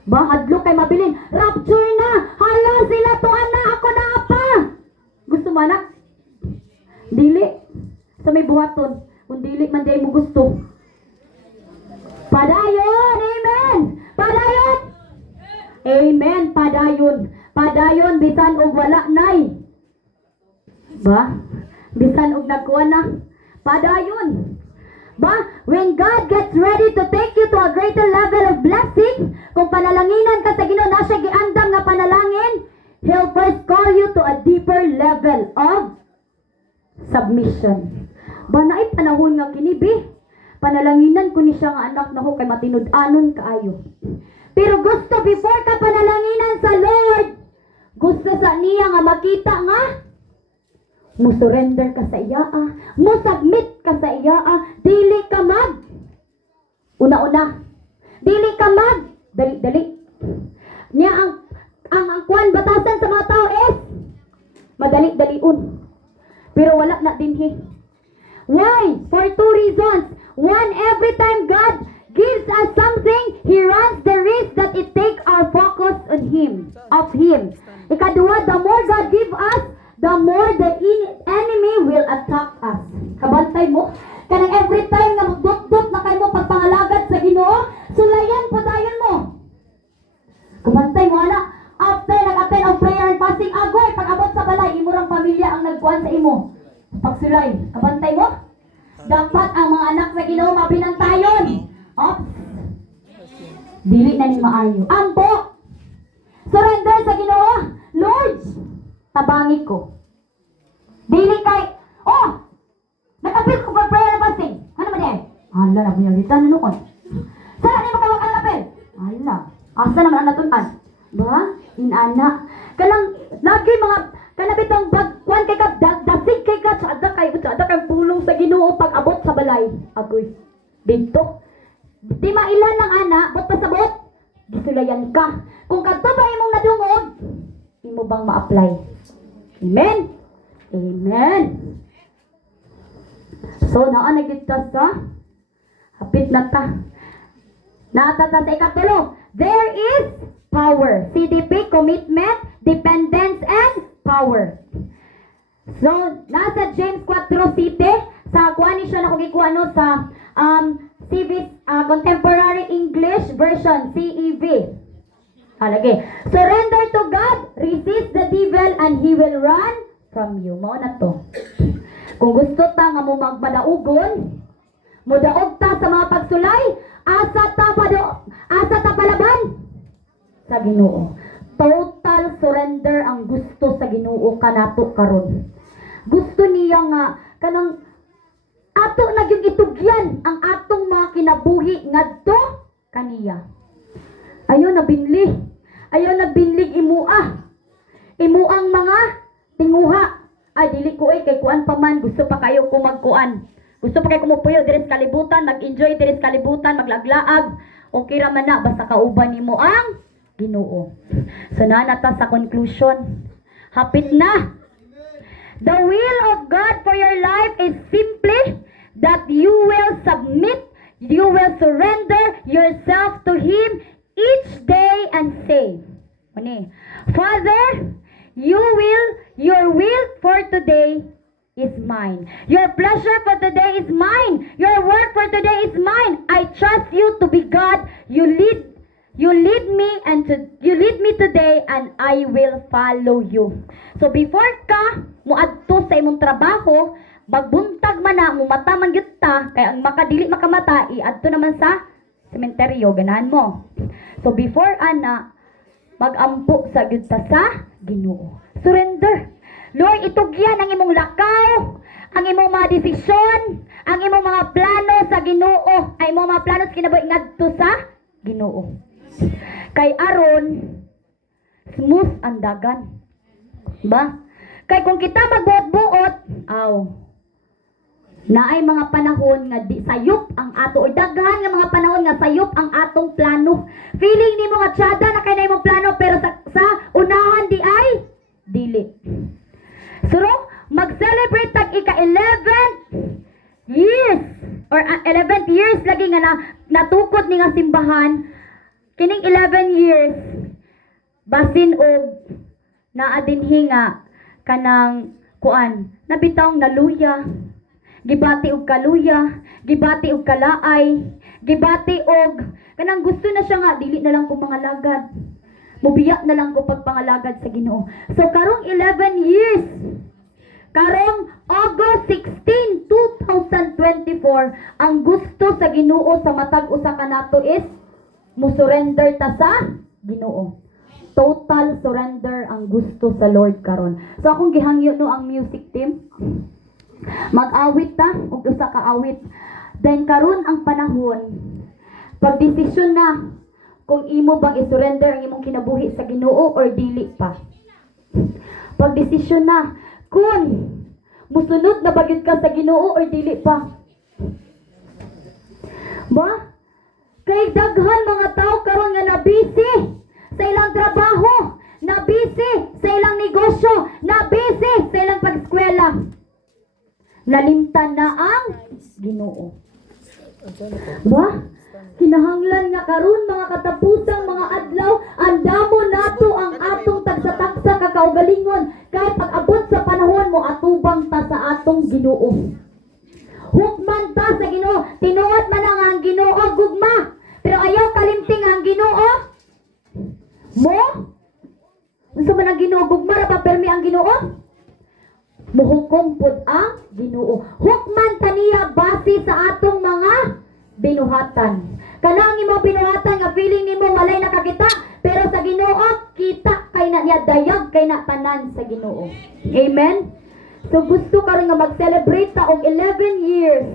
Ba hadlok kay mabilin. Rapture na. Hala sila to ana ako na apa. Gusto mo anak? Dili. Sa may buhaton. Kung dili man di mo gusto. Padayon. Amen. Padayon. Amen. Padayon. Padayon bisan og wala nay. Ba? Bisan og nagkuha na. Padayon. Ba? When God gets ready to take you to a greater level of blessing, kung panalanginan ka sa Ginoo na siya giandam nga panalangin, He'll first call you to a deeper level of submission. Ba naay panahon nga kinibi, panalanginan ko ni siya nga anak na ko kay matinud-anon kaayo. Pero gusto before ka panalanginan sa Lord, gusto sa niya nga makita nga mo surrender ka sa iya, mo submit ka sa iya, dili ka mag una-una, dili ka mag dali-dali niya ang kuan batasan sa mga tao is madali-daliun, pero wala na dinhi. Why? For two reasons. One, every time God gives us something, He runs the risk that it take our focus on Him, of Him. Ikadua, the more God give us, the more the enemy will attack us. Kabantay mo? Kanang every time na magdot-dot na kayo mo pagpangalagad sa Ginoo, sulayan, patayon mo. Kabantay mo, anak. After nag-attend ang prayer and fasting, agoy, pag-abot sa balay, imurang pamilya ang nagkuhan sa imo. Pagsulay. Kabantay mo? Dapat ang mga anak sa Ginoo mabinantayon. Ops. Dili na ni maayo. Ampo. Surrender sa Ginoo. Lord, tabangi ko. Dili kay, nakapil ko for prayer and fasting. Ano man yan? Hala, nabinalitan na noon. Saan ni makawak ang kapil? Hala, asa naman ang natunan? Ba? Inana. Kalang, lagi mga, kanabitang bagkuan kay ka, dasig kay ka, sa ada kay pulong sa Ginoo pag abot sa balay. Agoy, dito. Di mailan ng ana, bot pasabot, gisulayan ka. Kung kadto ba imong nadungog, imo bang ma-apply? Amen? Amen. So, naanagit ka sa hapit na ta. Naatata sa ikatulo. There is power. CDP, commitment, dependence, and power. So, nasa James 4:7, sa kuha ni siya na kung ikuha no, sa CB, Contemporary English Version, CEV. Halagi. Surrender to God, resist the devil, and he will run from you. Mao na to. Kung gusto ta nga mo magmadaugon, mudaog ta sa mga pagsulay, asa ta palaban sa Ginoo. Total surrender ang gusto sa Ginoo kanato karon. Gusto niya nga kanang ato nagyug itugyan ang atong mga kinabuhi ngadto kaniya. Ayo na binli. Ayo na binlig imuah. Imuang mga tinguha. Ay dili ko kay kuan pa man, gusto pa kayo ko magkuan. Gusto pa kayo kumupuyo diri sa kalibutan, mag-enjoy diri sa kalibutan, maglaglaag. Okay ra man na basta kauban nimo ang Ginoo. So nanata sa conclusion. Hapit na. The will of God for your life is simply that you will submit, you will surrender yourself to Him each day and say, Father, your will for today is mine. Your pleasure for today is mine. Your work for today is mine. I trust you to be God. You lead me today and I will follow you. So before ka muadto sa imong trabaho, magbuntag man na mo mata man gyud ta kay ang makadili makamata iadto naman sa sementeryo ganahan mo. So before ana magampo sa gyud ta sa Ginoo. Surrender. Lord, itugyan ang imong lakaw, ang imong mga desisyon, ang imong mga plano sa Ginoo, ay imong mga plano sa kinabuhi ngadto sa Ginoo. Kay aron smooth ang dagan. Ba? Kay kung kita magbuot-buot, naay mga panahon nga di sayop ang ato or daghan nga mga panahon nga sayop ang atong plano. Feeling nimo nga tsada na kay na imong plano pero sa unahan di ay dili. So, mag-celebrate tag ika-11 years or 11th years lagi nga natukod ni nga simbahan, kining 11 years basin og naadinhi nga kanang kuan nabitaw naluya, gibati og kaluya, gibati og kalaay, gibati og kanang gusto na siya nga dili na lang ko mga lagad, mubiyak na lang ko pagpangalagad sa Ginoo. So karong 11 years, karong August 16, 2024, ang gusto sa Ginoo sa matag usa kanato is musurrender ta sa Ginoo. Total surrender ang gusto sa Lord karon. So akong gihangyo no ang music team. Mag-awit ta og usa ka awit. Then karon ang panahon pagdesisyon na kung imo bang i-surrender ang imong kinabuhi sa Ginoo or dili pa. Pagdesisyon na kung musunod na bagid ka sa Ginoo or dili pa. Ba? Kay daghan mga tao karon nga na busy sa ilang trabaho, na busy sa ilang negosyo, na busy sa ilang pag-eskwela. Nalimtan na ang Ginoo. Ba? Kinahanglan nga karon mga katapusang mga adlaw, andamo nato ang atong tagsa-tagsa kakaugalingon kay pag-abot sa panahon mo atubang ta sa atong Ginoo. Hukman ta sa Ginoo, tinuod man ang Ginoo gugma, pero ayaw kalimting ang Ginoo mo. Unsa man ang Ginoo gugma ra pa permi ang Ginoo? Muhukom pud ang Ginoo. Hukman ta niya base sa atong mga binuhatan. Kanang imo binuhatan nga feeling nimo walay nakakita, pero sa Ginoo kita kay na niya dayag kay na tanan sa Ginoo. Amen. So gusto ka rin nga mag-celebrate ta og 11 years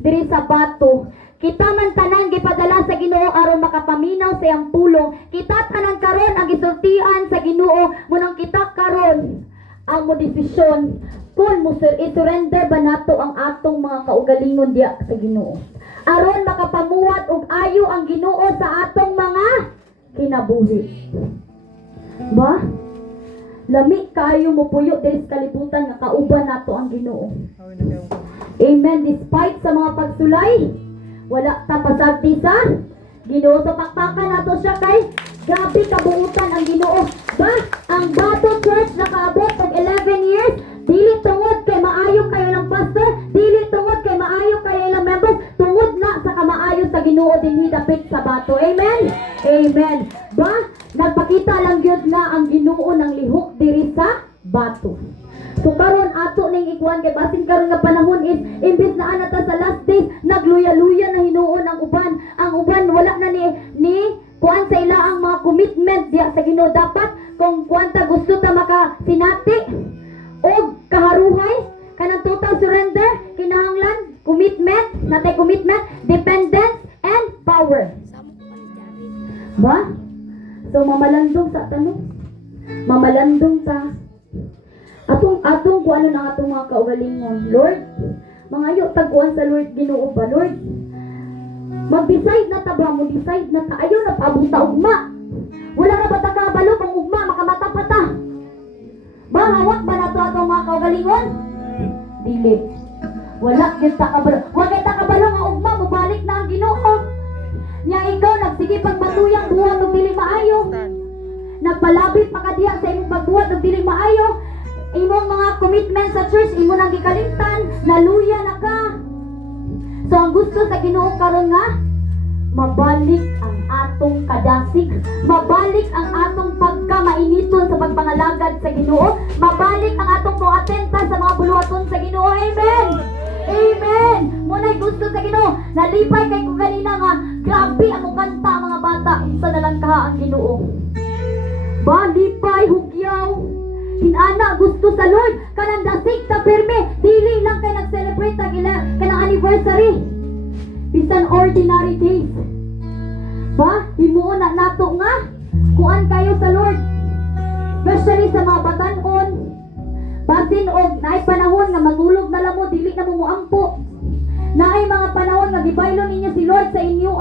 diri sa Bato. Kita man tanan gipadala sa Ginoo aron makapaminaw sa iyang pulong. Kita tanan karon ang gisultian sa Ginoo munang kita karon ang mo desisyon kung i-surrender ba nato ang atong mga kaugalingon diya sa Ginoo. Aron makapamuhat og ayo ang Ginoo sa atong mga kinabuhi. Ba? Lami kaayo mo puyo diri sa kalibutan nga kauban nato ang Ginoo. Amen. Despite sa mga pagsulay, wala ta pasagdi sa Ginoo. So pakpakan nato siya kay grabe kabuutan ang Ginoo. Ba? Ang Bato Church nakaabot og 11 years, dili tungod kay maayo kayo ng pastor, dili tungod kay maayo kayo ng members, tungod na sa kamaayo sa Ginoo dinhi dapit sa Bato. Amen. Amen. Ba? Nagpakita lang gyud na ang Ginoo ng lihok diri sa Bato. So karon ato ning ikuan kay basin karon nga panahon is imbis na ana ta sa last days nagluya-luya na hinuon ang uban. Ang uban wala na ni kuan sa ila ang mga commitment diya sa Ginoo. Dapat kung kuan ta gusto ta makasinati og kaharuhay kanang total surrender, kinahanglan commitment, natay commitment, dependence and power. Ba? So mamalandong sa tanong. Mamalandong ta. Atong kuan na atong mga kaugalingon. Lord, mangayo tagkuan sa Lord Ginoo ba, Lord? Mag-decide na ta ba mo, decide na ta. Ayaw na pabuta ugma. Wala na ba ta kabalo kung ugma makamata pa ta? Ba hawak ba nato atong mga kaugalingon? Dili. Wala gyud ta kabalo. Wa gyud ta kabalo nga ugma mobalik na ang Ginoo. Nya ikaw nagsige pagmatuyang buhat og dili maayo. Nagpalabit pa kadiya sa imong pagbuhat og dili maayo. Imong mga commitment sa church imo nang gikalimtan, naluya na ka. So ang gusto sa Ginoo karon nga mabalik ang atong kadasig, mabalik ang atong pagkamainiton sa pagpangalagad sa Ginoo, mabalik ang atong pag-atenta sa mga buluhaton sa Ginoo. Amen. Amen. Munay gusto sa Ginoo. Nalipay kay ko kanina nga grabe ang kanta mga bata. Unsa na lang ka ang Ginoo. Balipay hugyaw. Inana gusto sa Lord kanang dasig ta pirme, dili lang kay nag-celebrate ta kanang anniversary. Bisan ordinary days. Ba, himuon na nato nga kuan kayo sa Lord. Especially sa mga batan-on. Basin og naay panahon nga matulog na lang mo, dili na mo muampo. Naay mga panahon nga gibaylo ninyo si Lord sa inyo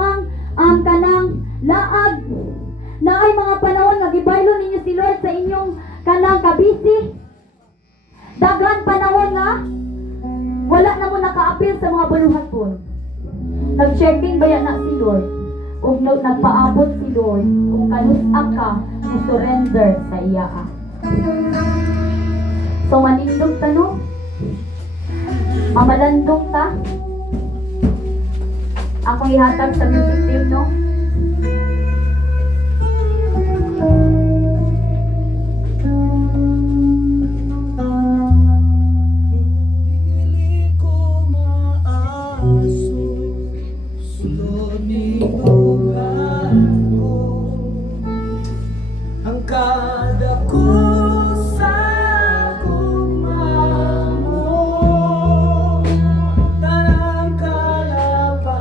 ang kanang laag. Naay mga panahon nga gibaylo ninyo si Lord sa inyong kanang kabisi. Daghan panahon nga wala na mo naka-appeal sa mga baluhaton. Nag-checking ba yan na si Lord? Kung nagpaabot si Lord, kung kanusak ka, surrender sa iya. So manindog ta no? Mamalandog ta? Akong ihatag sa music team no? Pili ko maaso, sunod ni buwan ko. Ang kada kusa kumamo, tanang kalapasan,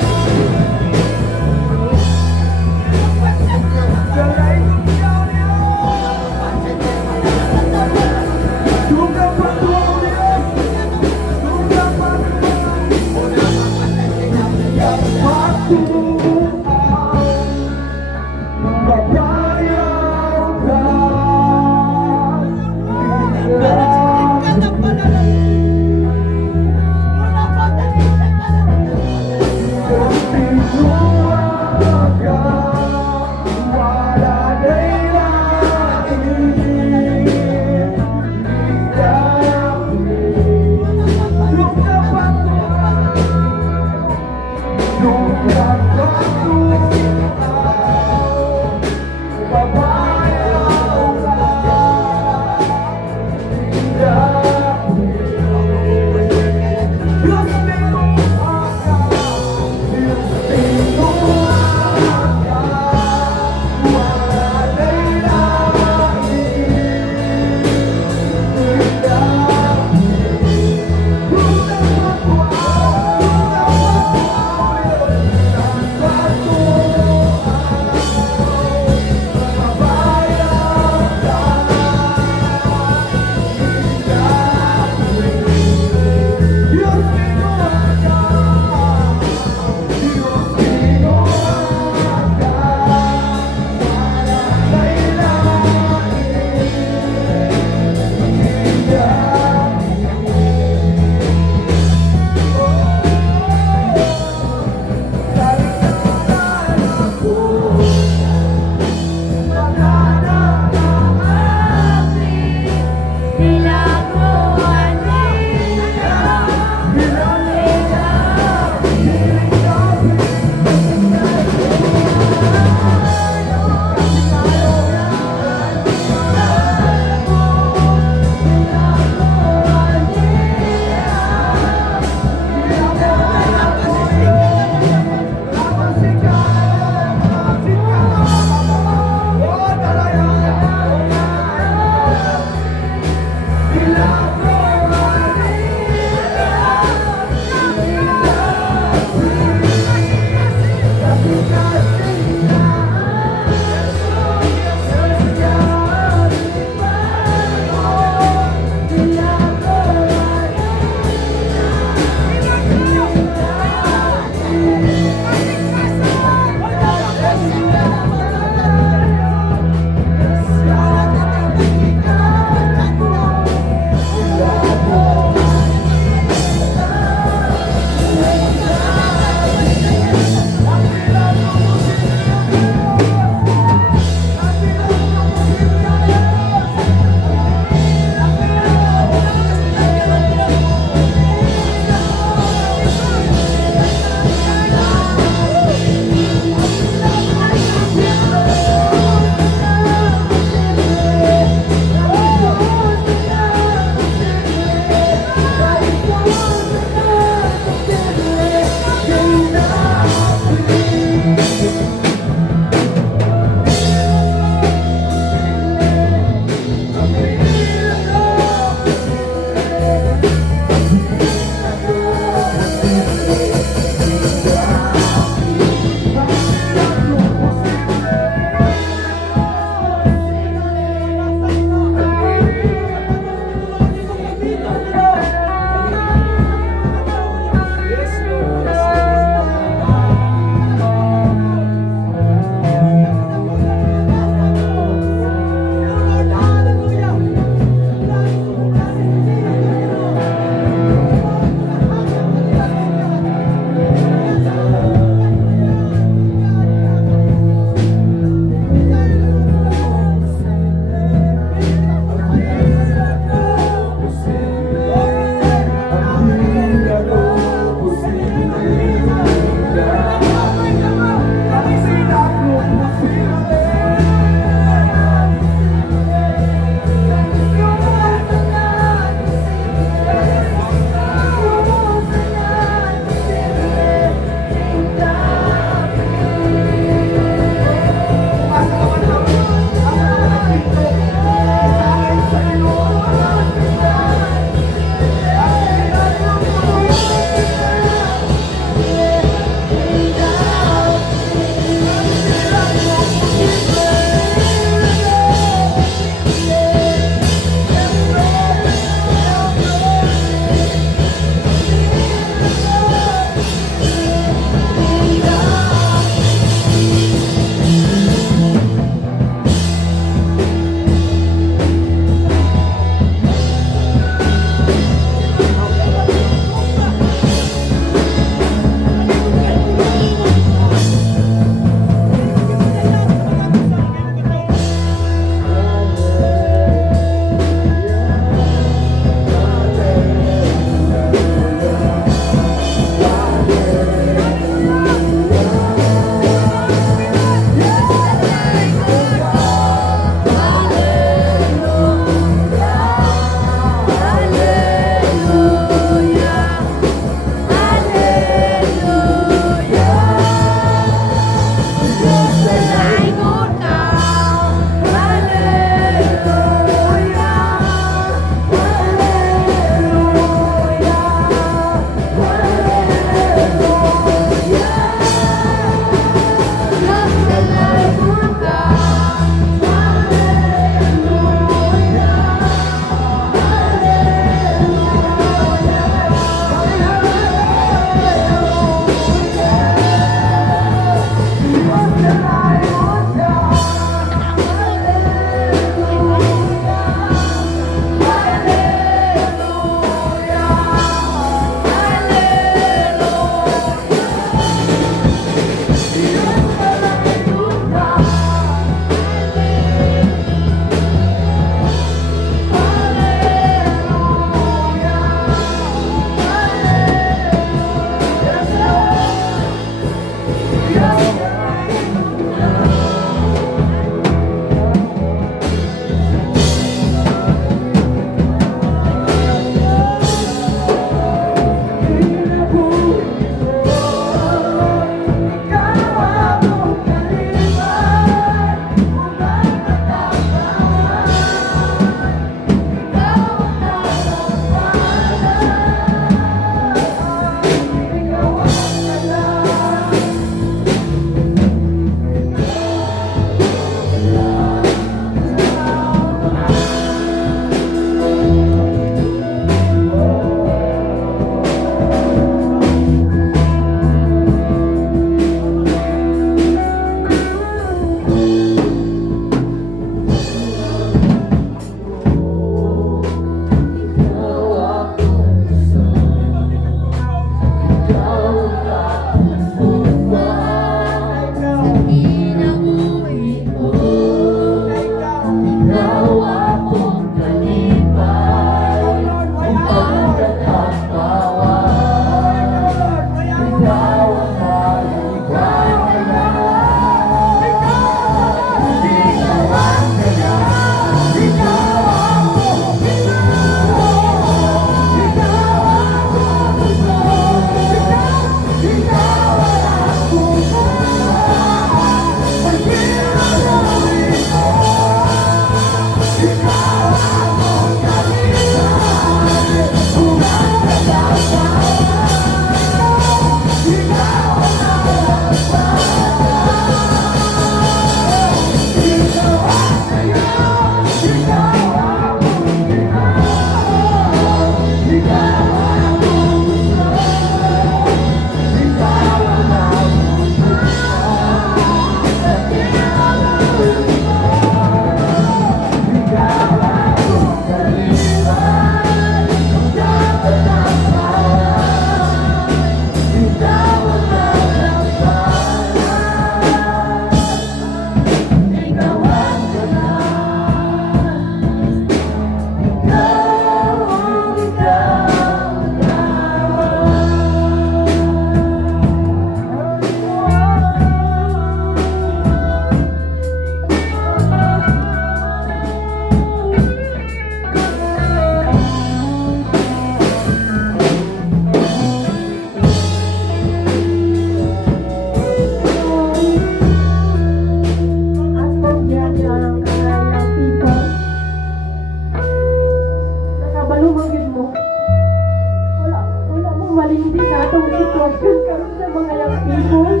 hindi natong sitwasyon karon sa mga young people.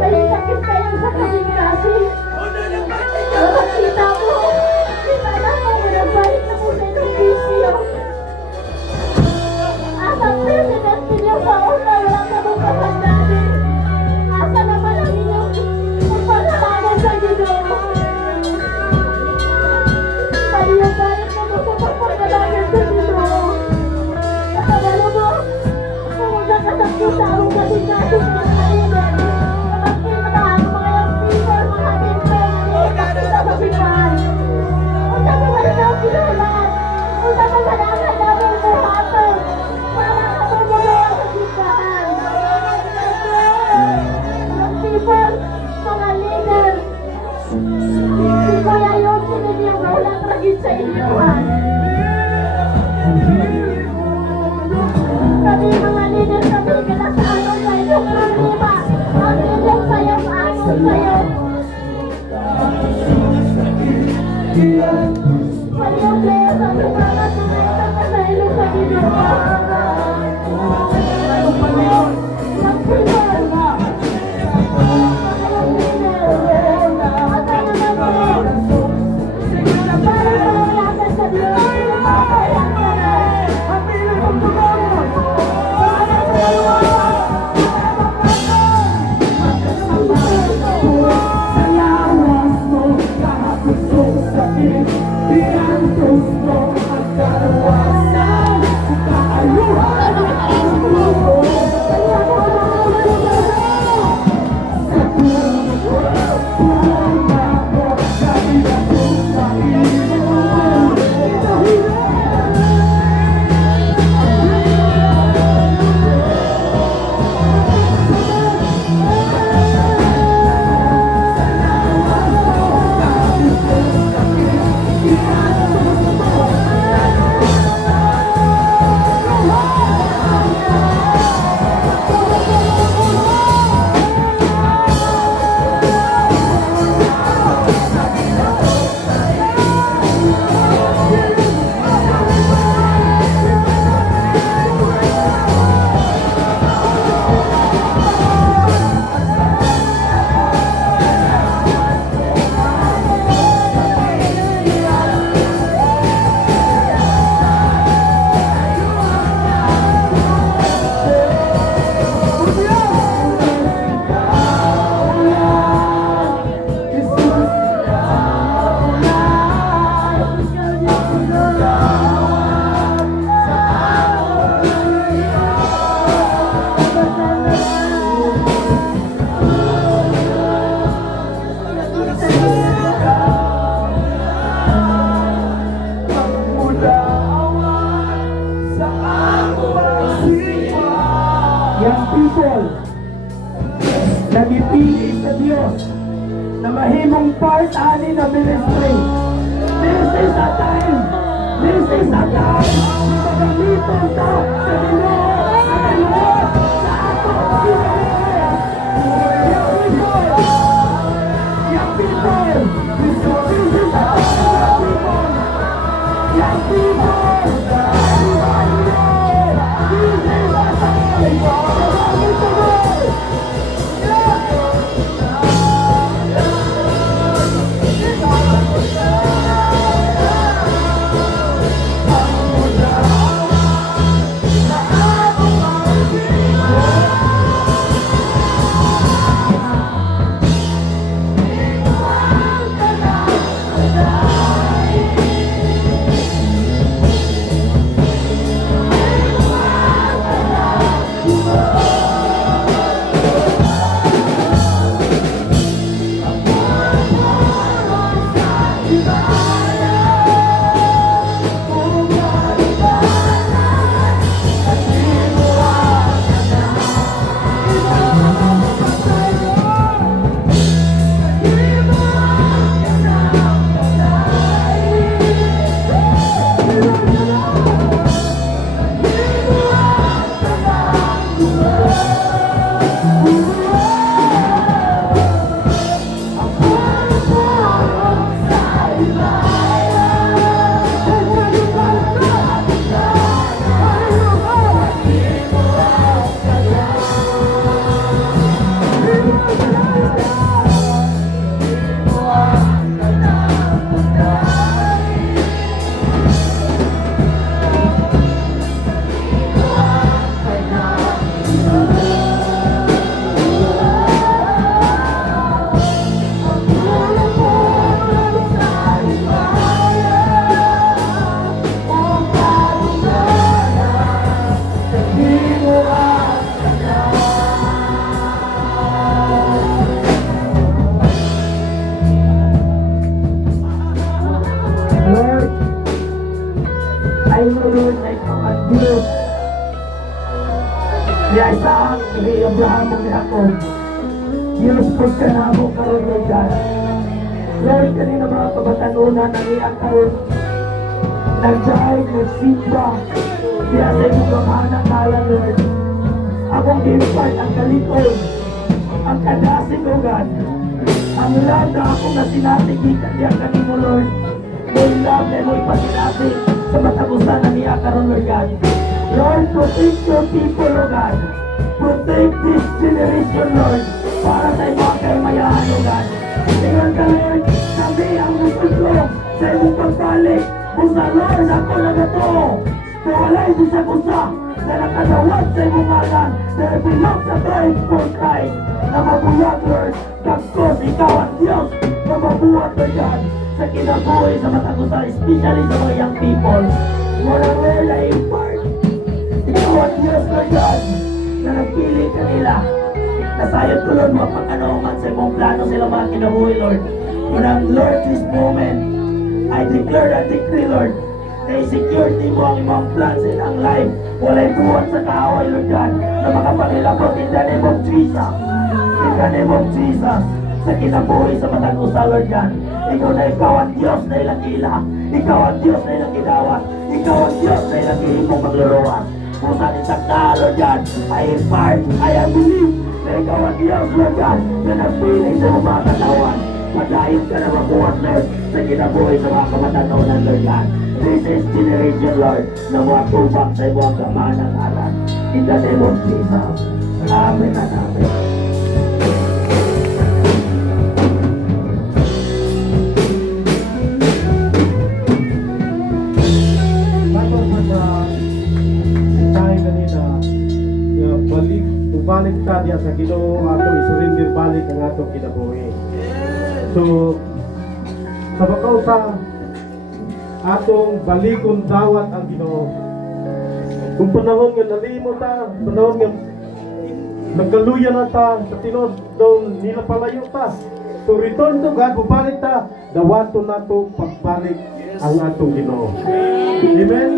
Kaya sakit kayo sa kaming kasi. Nakakita mo, kita na mo, nabalik na mo sa inyong bisyo. Asa president ninyo sa una, wala ka mong kapandali. Asa naman ang inyong pagpapalaman sa Ginoo? Balik na mo sa pagpapalaman sa Ginoo. Nakabalo mo, kung magkakasakit sa akong kasing-kasing ng mga leader, kapag kita ang mga young people, mga people, makita sa sipan. Unsa pa man ang kinulat? Unsa pa man ang namin buhaton? Para sa pagmamaya sa sipan. Young people, mga leader, si Kuya Yossi ninyo na walang tragis sa inyuhan. Kami mga leader, kami kinasaanon sa inyong problema. Ang inyong sayo, anon sayo. Panyong kaya sa mga sumeta ka sa ilong sa Ginoo. Magpilon. Mga leader. Asa naman mo? Para mawalakan sa Diyos. Mapayang ka na. Young people, nagipili sa Diyos na mahimong part ani na ministry. This is a time. This is a time. Pagamiton ta sa Ginoo, sa Ginoo, sa ato Ginoo. Young people, this is a time. Young people, I know, Lord, na ikaw ang Diyos. Ni Isaac, ni Abraham, ni Jacob. Diyos ko ka na mo karoon, Lord God. Lord, kanina mga kabatanunan, nangiyak karoon. Nag-drive, nagsimba. Kaya sa iyong kamahana kala, Lord. Akong gimpart ang kalikod. Ang kadasig, O God. Ang love na akong nasinatig-ikan niya kanimo, Lord. May love na mo ipasinatig sa matagusan na niya karoon, Lord God. Lord, protect your people, O God. Protect this generation, Lord. Para sa mga kayamayahan, O God. Tingnan ka, Lord, kami ang musudlo sa iyong pagbalik. Busa, Lord, ako na gato. Kawalay busa-busa na nakadawat sa iyong ngalan na bilog sa trying for Christ na mabuhat, Lord. Kapkos, ikaw ang Diyos na mabuhat, Lord God, sa kinabuhi sa matagusan, especially sa mga young people. Muna, Lord, na impart. Ikaw ang Diyos, Lord God, na nagpili kanila. Nasayot ko, Lord, mga pagkanoman sa imong plano sila mga kinabuhi, Lord. Munang, Lord, this moment, I declare and decree, Lord, na i-security mo ang imong plan sa ilang life. Wala'y buwan sa kaaway, Lord God, na makapangilabot in the name of Jesus. In the name of Jesus, sa kinabuhi sa matagusa, Lord God. Ikaw ang Diyos na ilang ila. Ikaw ang Diyos na ilang ginawa. Ikaw ang Diyos na ilang hihimong magluluwas. Kung saan isang na, Lord God, I impart, I believe na ikaw ang Diyos, Lord God, na nagpiling sa mga katawan. Pagkain ka na mabuhat, Lord, sa kinabuhi sa mga kamatanunan, Lord God. This is generation, Lord, na mga tubak sa iyong gamaan ng alam. In the name of Jesus. Amen and amen. Tapos sa tayo kanina, balik ta diya sa Ginoo ato isurrender balik ang atong kinabuhi. So sa bakaw sa atong balikon dawat ang Ginoo. Kung panahon nga nalimo ta, panahon nga nagkaluya na ta sa tinud daw nila palayo ta. So return to God, bubalik ta, dawaton nato pagbalik ang atong Ginoo. Amen.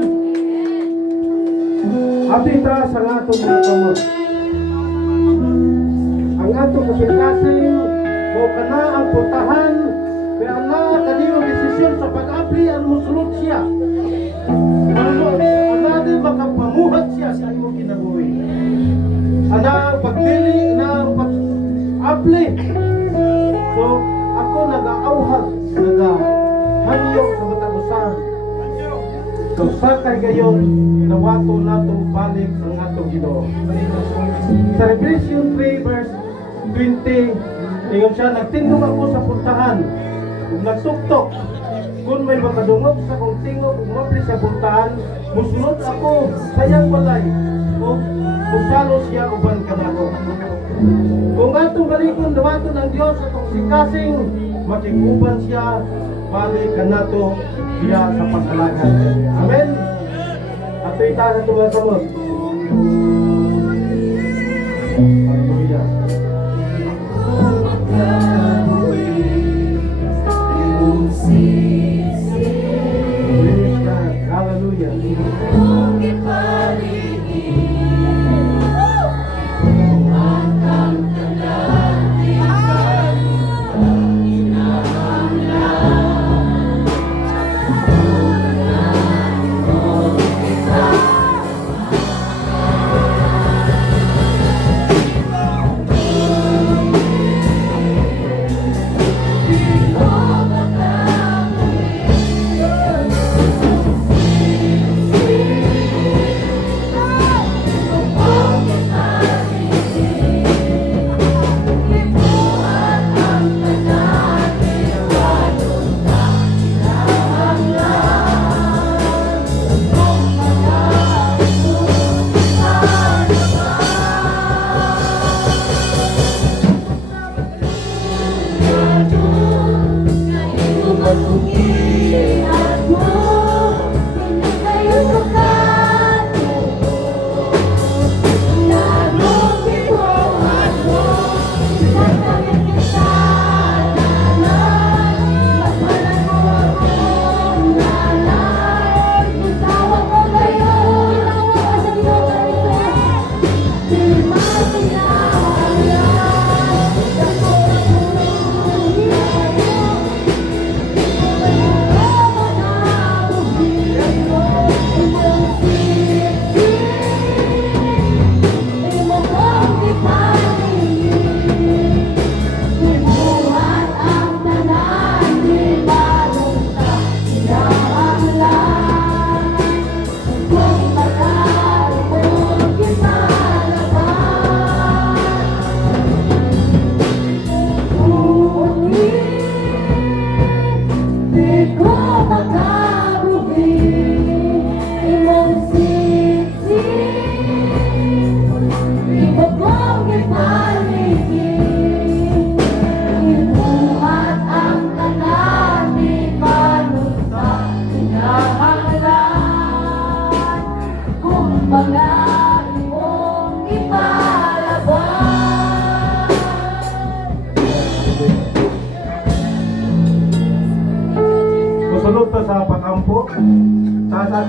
Ati ta sa atong mga kamot. Ang atong kasing-kasing mo kana ang putahan kaya na kaniyo desisyon sa pag-apli ang musulot siya. Ana din makapamuhat siya sa imong kinabuhi. Ana pagdili na pag-apli. So ako nag-aawhag, nag-hanyo sa matagusan. So sakay gayon nawato natong balik ang atong Ginoo. Sa Revelation 3 verse 20, ingon siya, nagtindog ako sa puntahan, kung nagsuktok, kung may makadungog sa kong tingog, kung mapli sa puntahan, musunod ako, sayang walay, o musalo siya uban kanako. Kung atong balikon, dawaton ang Diyos atong sikasing, makikuban siya, balik kanato siya sa pagkalagan. Amen? At itaas at mga samot. Hallelujah. Praise God. Hallelujah.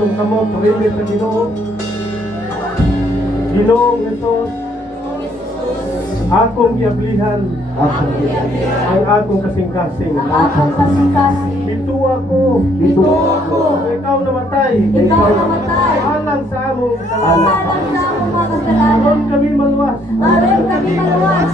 akong kamot puribe sa Ginoo. Ginoong Jesus, akong iablihan ang akong kasing-kasing. Akong kasing-kasing. Bituwa ko, ikaw namatay, Ikaw namatay. alang sa among kasalanan. Alang sa among mga kasalanan. Aron kami maluwas, Aron kami maluwas.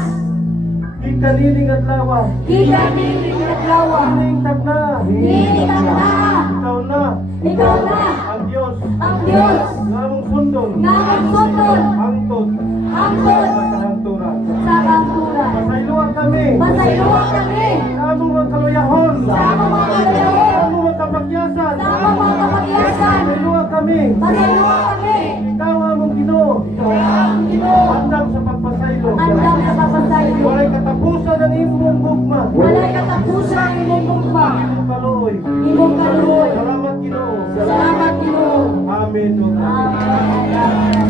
di kanining at lawa, Kita niling at lawa. hiling tagna, Niling ang na. ikaw na, Ikaw na. ang Diyos, Ang Diyos. nga among sundon, Nga ang sundon. hangtod, Hangtod. sa kahanturan. Sa kanturan. Pasayloan kami, Pasayloan kami. sa among mga kaluyahon, Sa among mga sa kaluyahon. among mga kapagyasan, Sa among mga kapagyasan. pasayloan kami, Pasayloan kami. ikaw among Ginoo, Ang Ginoo. andam sa pagpasaylo, Andam sa papasaylo. walay katapusan ang imong gugma, Walay katapusan ang imong gugma. imong kaluoy, Imong kaluoy. salamat Ginoo, Salamat Ginoo. amen o Amen.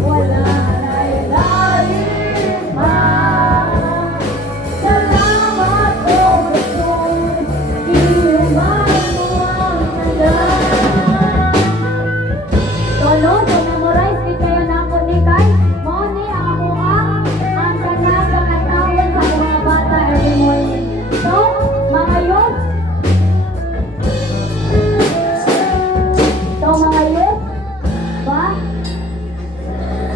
Wala na'y lalim pa. Salamat o Panginoon, iuman mo ang nandang. So, no, so memorize din kayo na ako ni Kai. Mo ni ang amuang ang tanan sa katawin sa mga bata every morning. So, mga youth, ba?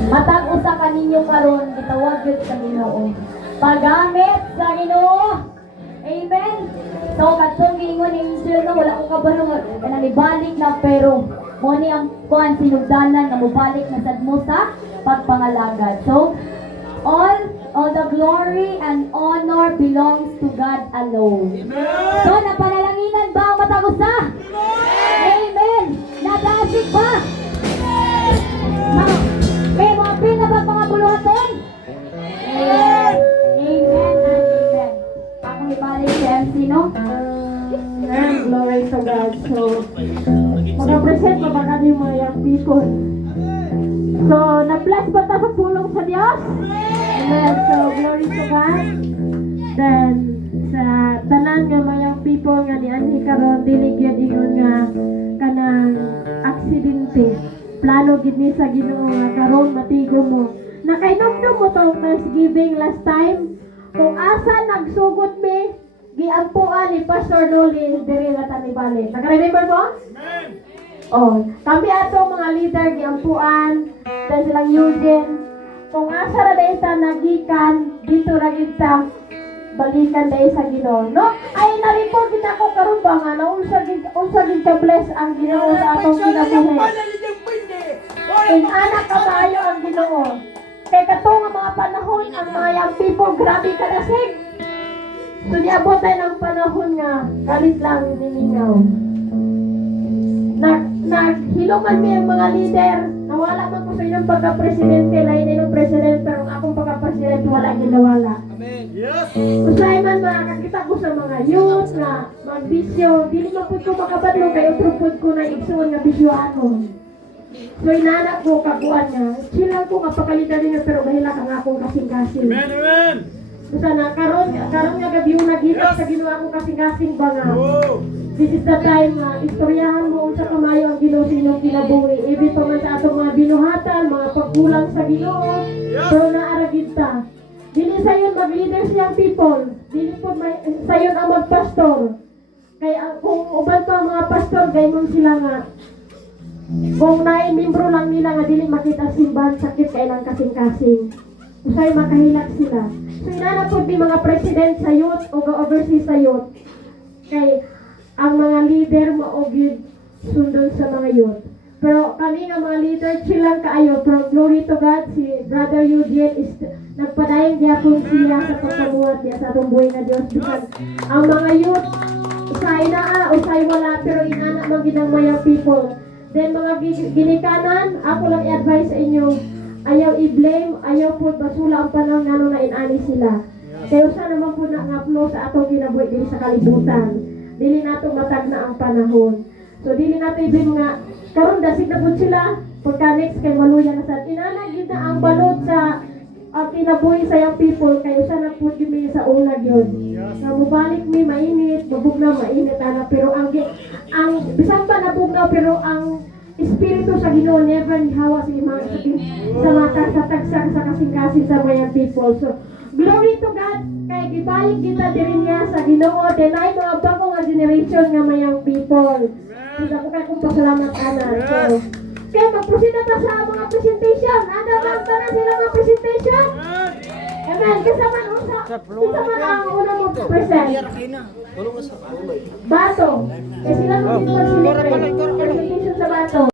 Matag usa ka ninyo karon gitawag gyud sa Ginoo. Paggamit sa Ginoo. Amen. So katong giingon ni Angel no wala ko kabalo kanang ibalik na pero mo ni ang kuan sinugdanan nga mobalik na sad mo sa pagpangalagad. So all the glory and honor belongs to God alone. So napanalanginan ba ang matag usa? Amen. Nadasig ba? May mga pin na ba mga buluhaton? Amen. Amen and amen. Akong ibalik si MC, no? Amen. Glory to God. So, mag-present pa ba kami mga young people? So, na-bless ba ta sa pulong sa Diyos? Amen. So, glory to God. Then, sa tanan nga mga young people nga ni Anhi karon dili gyud ingon nga kanang aksidente. Plano gid ni sa Ginoo nga karon matigo mo. Nakainom-nom mo tong Thanksgiving last time. Kung asa nagsugod mi, giampuan ni Pastor Noli diri na tanibali. Naka-remember mo? Amen. Oh, kami ato mga leader giampuan, dan silang Eugene. Kung asa ra dai ta nagikan, dito ra gid ta balikan dai sa Ginoo. No? Ay na-report din ako karon ba nga na unsa gid ka bless ang Ginoo sa atong kinabuhi. Anak kabayo ang Ginoo. Kay katong nga mga panahon ang mga young people grabe kadasig. So niabot tayo ng panahon nga kalit lang niningaw. Naghiluman mi ang mga leader. Nawala man ko sa inyong pagka-presidente, lain inyong president, pero ang akong pagka-presidente wala ginawala. Amen. Yes. Usay man makakita ko sa mga youth na magbisyo, dili man po ko makabadlo kay utro po ko na igsuon nga bisyoanon. So inanak ko kaguan nga. Chilang ko nga pakalita rin pero bahila ka nga akong kasing-kasing. Amen, amen. Basta na karon nga gabi yung naghitak sa ginawa akong kasing-kasing ba nga. This is the time na istoryahan mo sa kamayo ang Ginoo sa inyong kinabuhi. Ibig pa man sa atong mga binuhatan, mga pagkulang sa Ginoo, pero naaragid ta. Dili sayon mag-leader siyang people. Dili po sayon ang magpastor. Kaya kung uban pa mga pastor, gayon sila nga. Kung nai-membro lang nila nga dili makita simbahan, sakit kailang kasing-kasing. Usay makahilak sila. So inana po di mga president sa youth o overseas sa youth. Kay ang mga leader maugid sundon sa mga youth. Pero kami nga mga leader chill lang kaayo. Pero glory to God, si Brother Eugene is nagpadayon gyapon siya sa pagpamuhat niya sa atong buhay na Dios. Because ang mga youth usay naa, usay wala, pero inana man gid ang mga people. Then mga ginikanan, ako lang i-advise sa inyo, ayaw i-blame, ayaw po basula ang panahon nga nung nainani sila. Kaya sa naman po na nga flow sa atong kinabuhi dili sa kalibutan. Dili nato matag na ang panahon. So dili nato i-blame nga karon dasig na po sila pagka next kay maluya na sa inana gid na ang balot sa kinabuhi sa young people kayo sa na po gid sa una gyud. Nga mubalik mi mainit, mabugnaw mainit ana pero ang bisan pa nabugnaw pero ang Espiritu sa Ginoo never ni hawa sa mata sa tagsa sa kasing-kasing sa mga people. So, glory to God kay gibalik kita diri niya sa Ginoo then ay mga bago nga generation nga mayang people. Sige ko kay kung pasalamat ana. So, kaya mag-proceed na ta sa mga presentation. Ano ba na sila mga presentation? Amen. Kasama ang unang mo present. Bato. Kasi sila mo presentation sa bato.